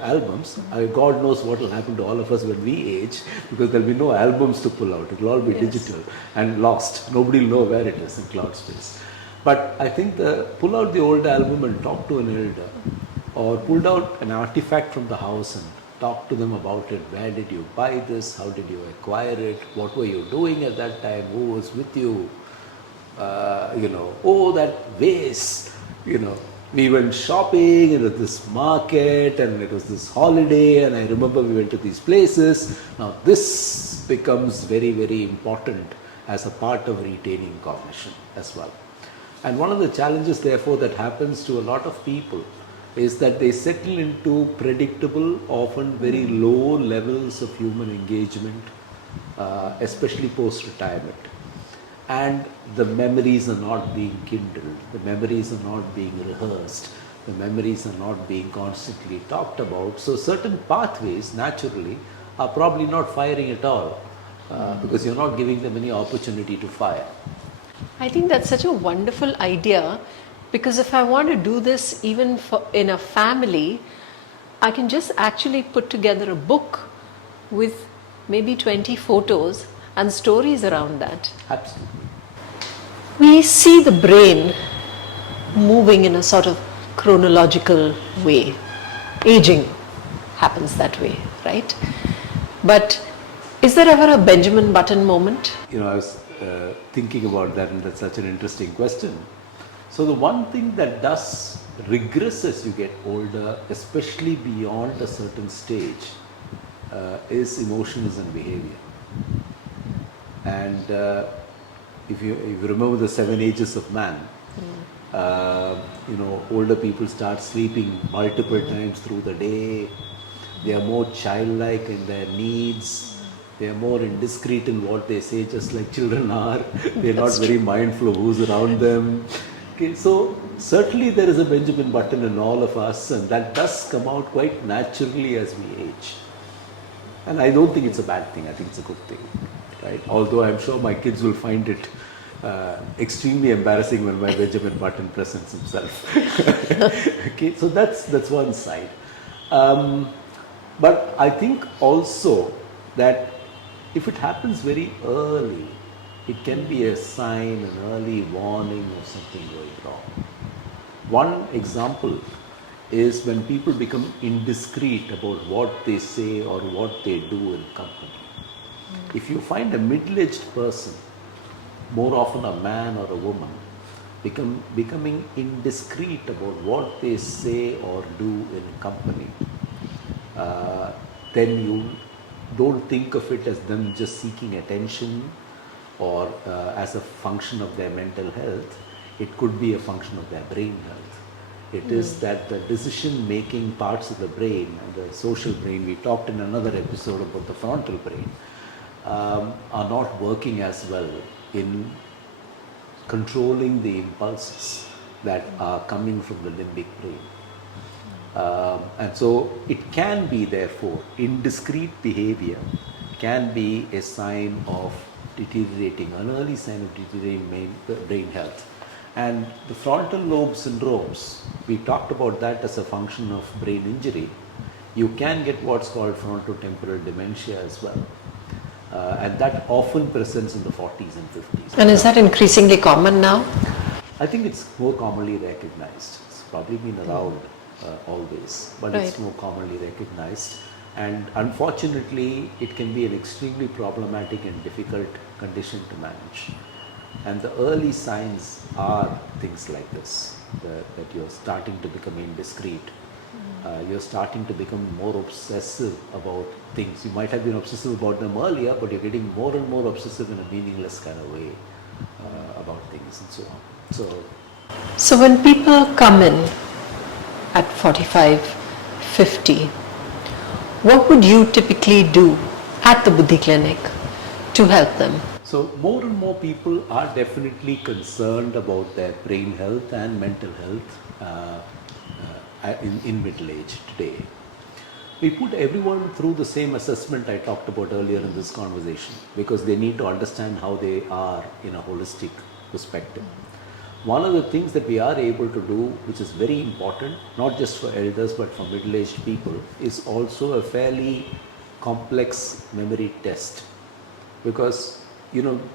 albums. God knows what will happen to all of us when we age, because there will be no albums to pull out. It will all be digital and lost. Nobody will know where it is in cloud space. But I think pull out the old album and talk to an elder, or pulled out an artifact from the house and talk to them about it. Where did you buy this? How did you acquire it? What were you doing at that time? Who was with you? Oh, that vase, we went shopping, and at this market, and it was this holiday, and I remember we went to these places. Now this becomes very, very important as a part of retaining cognition as well. And one of the challenges therefore that happens to a lot of people is that they settle into predictable, often very low levels of human engagement, especially post-retirement. And the memories are not being kindled, the memories are not being rehearsed, the memories are not being constantly talked about. So certain pathways naturally are probably not firing at all, because you're not giving them any opportunity to fire. I think that's such a wonderful idea, because if I want to do this even in a family, I can just actually put together a book with maybe 20 photos and stories around that. Absolutely. We see the brain moving in a sort of chronological way. Aging happens that way, right? But is there ever a Benjamin Button moment? I was thinking about that, and that's such an interesting question. So the one thing that does regress as you get older, especially beyond a certain stage, is emotions and behavior. And if you remember the 7 ages of man, older people start sleeping multiple times through the day. They are more childlike in their needs. They are more indiscreet in what they say, just like children are. They're not very mindful of who's around them. Okay, so certainly there is a Benjamin Button in all of us, and that does come out quite naturally as we age. And I don't think it's a bad thing. I think it's a good thing, right? Although I'm sure my kids will find it extremely embarrassing when my Benjamin Button presents himself. Okay, so that's one side. But I think also that if it happens very early, it can be a sign, an early warning of something going wrong. One example is when people become indiscreet about what they say or what they do in company. If you find a middle-aged person, more often a man or a woman, becoming indiscreet about what they say or do in company, then you don't think of it as them just seeking attention or as a function of their mental health. It could be a function of their brain health. It is that the decision-making parts of the brain and the social brain, we talked in another episode about the frontal brain, are not working as well in controlling the impulses that are coming from the limbic brain. And so it can be, therefore, indiscrete behavior can be a sign of deteriorating, an early sign of deteriorating brain health. And the frontal lobe syndromes, we talked about that as a function of brain injury. You can get what's called frontotemporal dementia as well. And that often presents in the 40s and 50s. And is that increasingly common now? I think it's more commonly recognized. It's probably been around always, but it's more commonly recognized. And unfortunately, it can be an extremely problematic and difficult condition to manage. And the early signs are things like this, that you're starting to become indiscreet. You're starting to become more obsessive about things. You might have been obsessive about them earlier, but you're getting more and more obsessive in a meaningless kind of way about things and so on. So when people come in at 45, 50, what would you typically do at the Buddhi Clinic to help them? So more and more people are definitely concerned about their brain health and mental health in middle age today. We put everyone through the same assessment I talked about earlier in this conversation, because they need to understand how they are in a holistic perspective. One of the things that we are able to do, which is very important, not just for elders but for middle-aged people, is also a fairly complex memory test. Because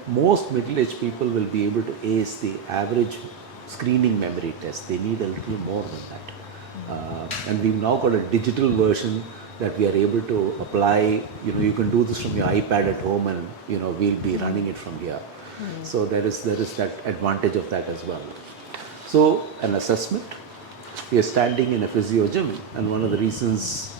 most middle-aged people will be able to ace the average screening memory test. They need a little more than that. And we've now got a digital version that we are able to apply. You can do this from your iPad at home, and we'll be running it from here. So there is that advantage of that as well. So an assessment. We are standing in a physio gym, and one of the reasons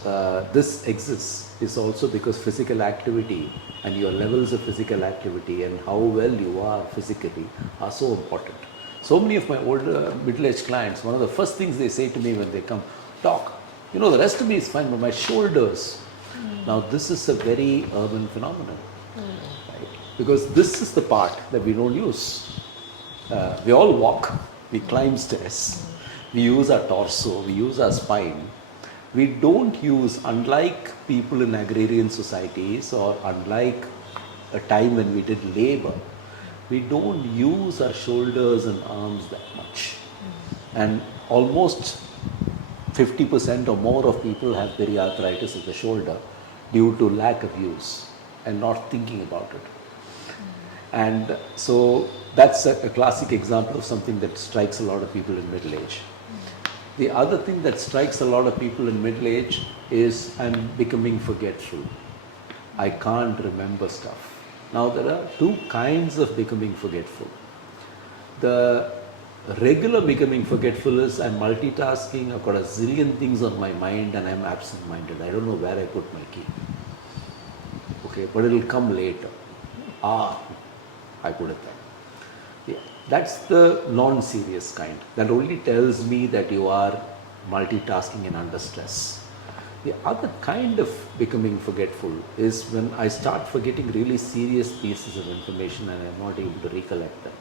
this exists is also because physical activity and your levels of physical activity and how well you are physically are so important. So many of my older middle-aged clients, one of the first things they say to me when they come, "Doc, the rest of me is fine, but my shoulders." Now this is a very urban phenomenon, right? Because this is the part that we don't use. We all walk, we climb stairs, we use our torso, we use our spine. We don't use, unlike people in agrarian societies or unlike a time when we did labor, we don't use our shoulders and arms that much. And almost 50% or more of people have periarthritis of the shoulder due to lack of use and not thinking about it. And so that's a classic example of something that strikes a lot of people in middle age. The other thing that strikes a lot of people in middle age is I'm becoming forgetful. I can't remember stuff. Now there are two kinds of becoming forgetful. The regular becoming forgetful is I'm multitasking, I've got a zillion things on my mind and I'm absent-minded. I don't know where I put my key. Okay, but it'll come later. I put it there. Yeah, that's the non-serious kind. That only tells me that you are multitasking and under stress. The other kind of becoming forgetful is when I start forgetting really serious pieces of information and I'm not able to recollect them.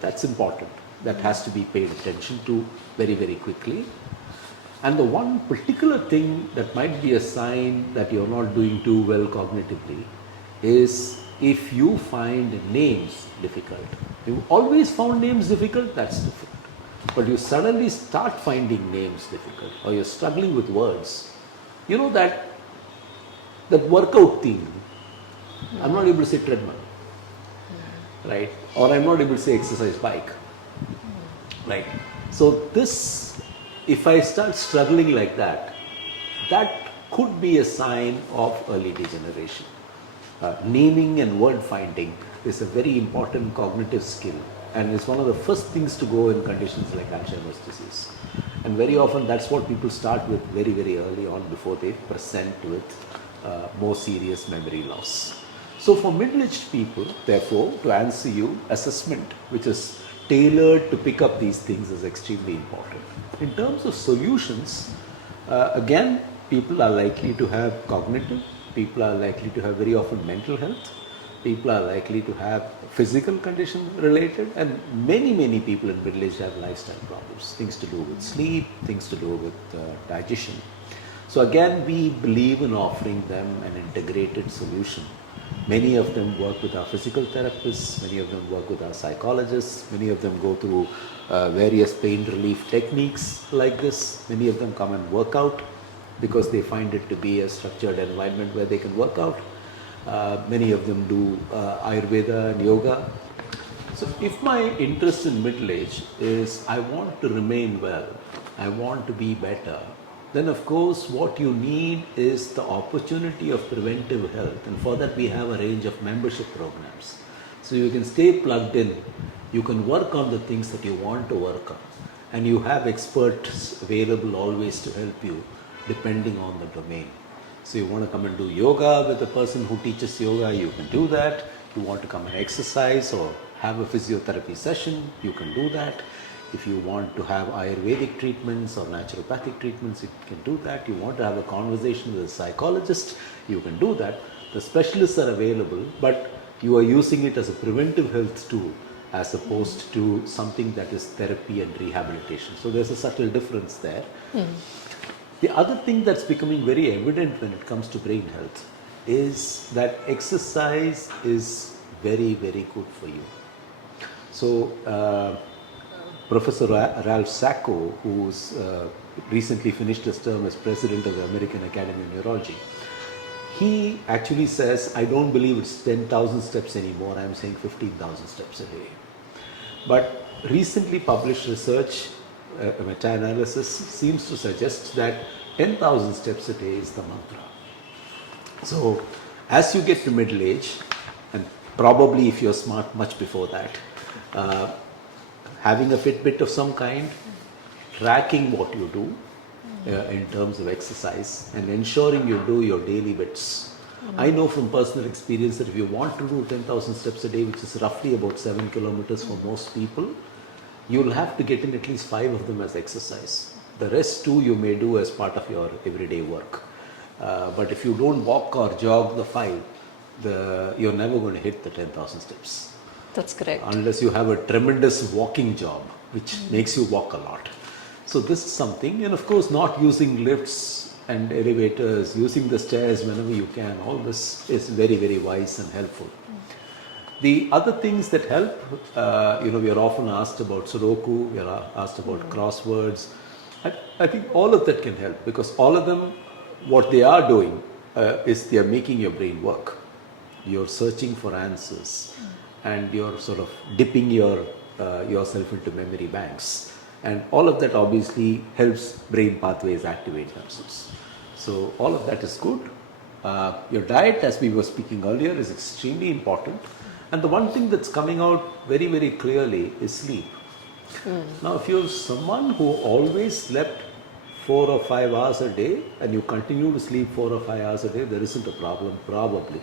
That's important. That has to be paid attention to very, very quickly. And the one particular thing that might be a sign that you're not doing too well cognitively is if you find names difficult. You've always found names difficult, that's difficult. But you suddenly start finding names difficult, or you're struggling with words. That workout thing, I'm not able to say treadmill, right? Or I'm not able to say exercise bike, right? So this, if I start struggling like that, that could be a sign of early degeneration. Naming and word finding is a very important cognitive skill, and it's one of the first things to go in conditions like Alzheimer's disease. And very often that's what people start with very, very early on before they present with more serious memory loss. So for middle-aged people, therefore, to answer you, assessment, which is tailored to pick up these things is extremely important. In terms of solutions, again, people are likely to have cognitive, people are likely to have very often mental health, people are likely to have physical condition related, and many people in middle age have lifestyle problems, things to do with sleep, things to do with digestion. So again, we believe in offering them an integrated solution. Many of them work with our physical therapists, many of them work with our psychologists, many of them go through various pain relief techniques like this. Many of them come and work out because they find it to be a structured environment where they can work out. Many of them do Ayurveda and yoga. So if my interest in middle age is I want to remain well, I want to be better, then of course what you need is the opportunity of preventive health, and for that we have a range of membership programs. So you can stay plugged in, you can work on the things that you want to work on, and you have experts available always to help you depending on the domain. So you want to come and do yoga with a person who teaches yoga, you can do that. You want to come and exercise or have a physiotherapy session, you can do that. If you want to have Ayurvedic treatments or naturopathic treatments, you can do that. You want to have a conversation with a psychologist, you can do that. The specialists are available, but you are using it as a preventive health tool as opposed to something that is therapy and rehabilitation. So there's a subtle difference there. The other thing that's becoming very evident when it comes to brain health is that exercise is very good for you. So Professor Ralph Sacco, who's recently finished his term as president of the American Academy of Neurology, he actually says, I don't believe it's 10,000 steps anymore, I'm saying 15,000 steps a day. But recently published research, a meta-analysis, seems to suggest that 10,000 steps a day is the mantra. So as you get to middle age, and probably if you're smart much before that, having a Fitbit of some kind, tracking what you do in terms of exercise, and ensuring you do your daily bits. I know from personal experience that if you want to do 10,000 steps a day, which is roughly about 7 kilometers for most people, you'll have to get in at least 5 of them as exercise. The rest 2 you may do as part of your everyday work. But if you don't walk or jog the 5, you're never going to hit the 10,000 steps. That's correct. Unless you have a tremendous walking job, which makes you walk a lot. So this is something, and of course not using lifts and elevators, using the stairs whenever you can, all this is very wise and helpful. The other things that help, we are often asked about Sudoku, we are asked about crosswords. I think all of that can help, because all of them, what they are doing is they are making your brain work. You're searching for answers. And you're sort of dipping yourself into memory banks, and all of that obviously helps brain pathways activate themselves. So all of that is good. Your diet, as we were speaking earlier, is extremely important, and the one thing that's coming out very clearly is sleep. Now if you're someone who always slept 4 or 5 hours a day and you continue to sleep 4 or 5 hours a day, there isn't a problem probably.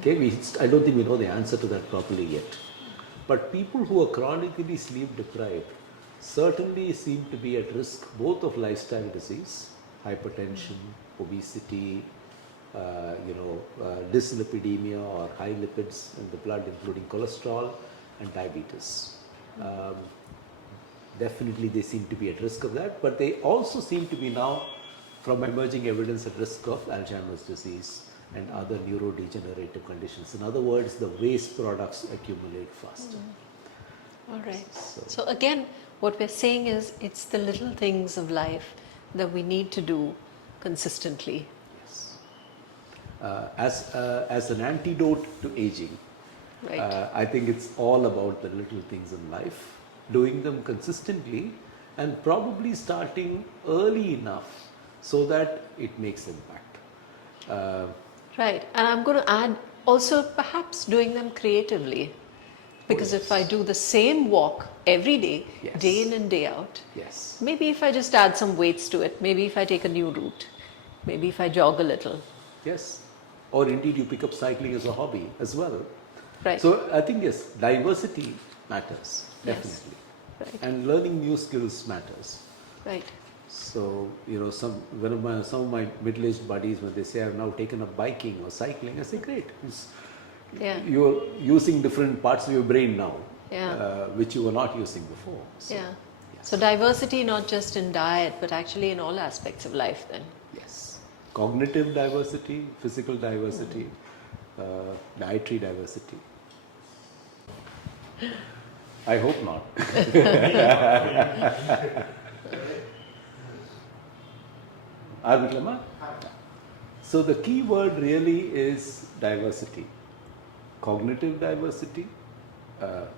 Okay, I don't think we know the answer to that properly yet. But people who are chronically sleep deprived certainly seem to be at risk both of lifestyle disease, hypertension, obesity, dyslipidemia or high lipids in the blood, including cholesterol, and diabetes. Definitely they seem to be at risk of that, but they also seem to be now, from emerging evidence, at risk of Alzheimer's disease and other neurodegenerative conditions. In other words, the waste products accumulate faster. All right. So again, what we're saying is it's the little things of life that we need to do consistently. Yes. As an antidote to aging, Right. I think it's all about the little things in life, doing them consistently, and probably starting early enough so that it makes impact. Right, and I'm going to add also perhaps doing them creatively, because if I do the same walk every day, Yes. day in and day out, Yes. maybe if I just add some weights to it, maybe if I take a new route, maybe if I jog a little. Yes. Or indeed you pick up cycling as a hobby as well. Right. So I think yes, diversity matters, Yes. definitely. Right. And learning new skills matters. Right. So, you know, some of my middle-aged buddies, when they say I've now taken up biking or cycling, I say, great. Yeah. You're using different parts of your brain now, Yeah. which you were not using before. So, Yeah. yes. So diversity not just in diet, but actually in all aspects of life then. Yes. Cognitive diversity, physical diversity, dietary diversity. I hope not. Arviklama? So the key word really is diversity. Cognitive diversity,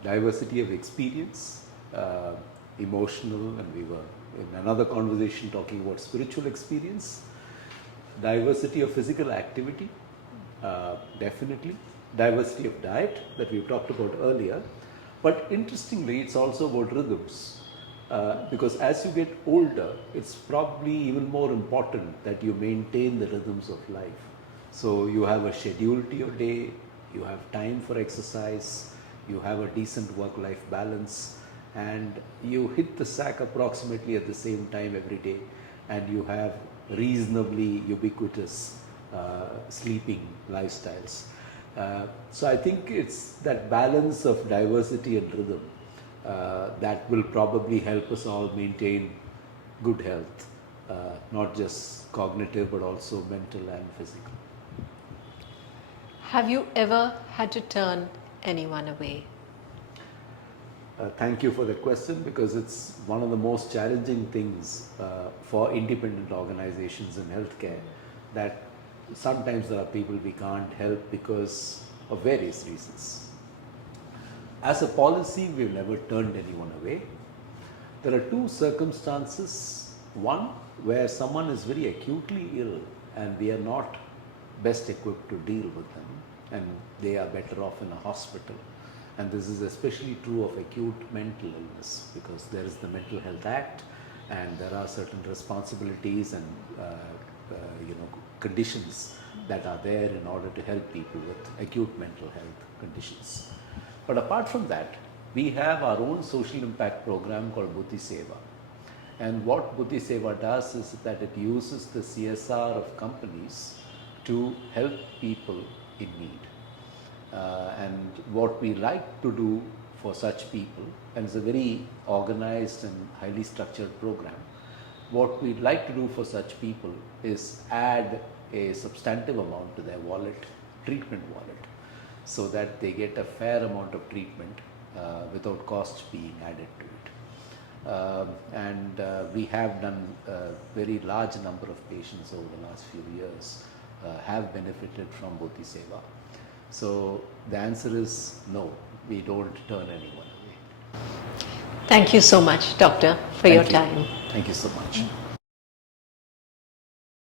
diversity of experience, emotional, and we were in another conversation talking about spiritual experience, diversity of physical activity, definitely, diversity of diet that we talked about earlier, but interestingly it's also about rhythms. Because as you get older, it's probably even more important that you maintain the rhythms of life. So you have a schedule to your day, you have time for exercise, you have a decent work-life balance, and you hit the sack approximately at the same time every day, and you have reasonably ubiquitous sleeping lifestyles. So I think it's that balance of diversity and rhythm that will probably help us all maintain good health, not just cognitive but also mental and physical. Have you ever had to turn anyone away? Thank you for the question, because it's one of the most challenging things for independent organizations in healthcare, that sometimes there are people we can't help because of various reasons. As a policy, we've never turned anyone away. There are two circumstances. One, where someone is very acutely ill and we are not best equipped to deal with them, and they are better off in a hospital. And this is especially true of acute mental illness, because there is the Mental Health Act and there are certain responsibilities and conditions that are there in order to help people with acute mental health conditions. But apart from that, we have our own social impact program called Buddhi Seva. And what Buddhi Seva does is that it uses the CSR of companies to help people in need. And what we like to do for such people, and it's a very organized and highly structured program, what we'd like to do for such people is add a substantive amount to their wallet, treatment wallet, so that they get a fair amount of treatment without cost being added to it. And we have done a very large number of patients over the last few years have benefited from Buddhi Seva. So the answer is no, we don't turn anyone away. Thank you so much, Doctor, for your time. Thank you so much.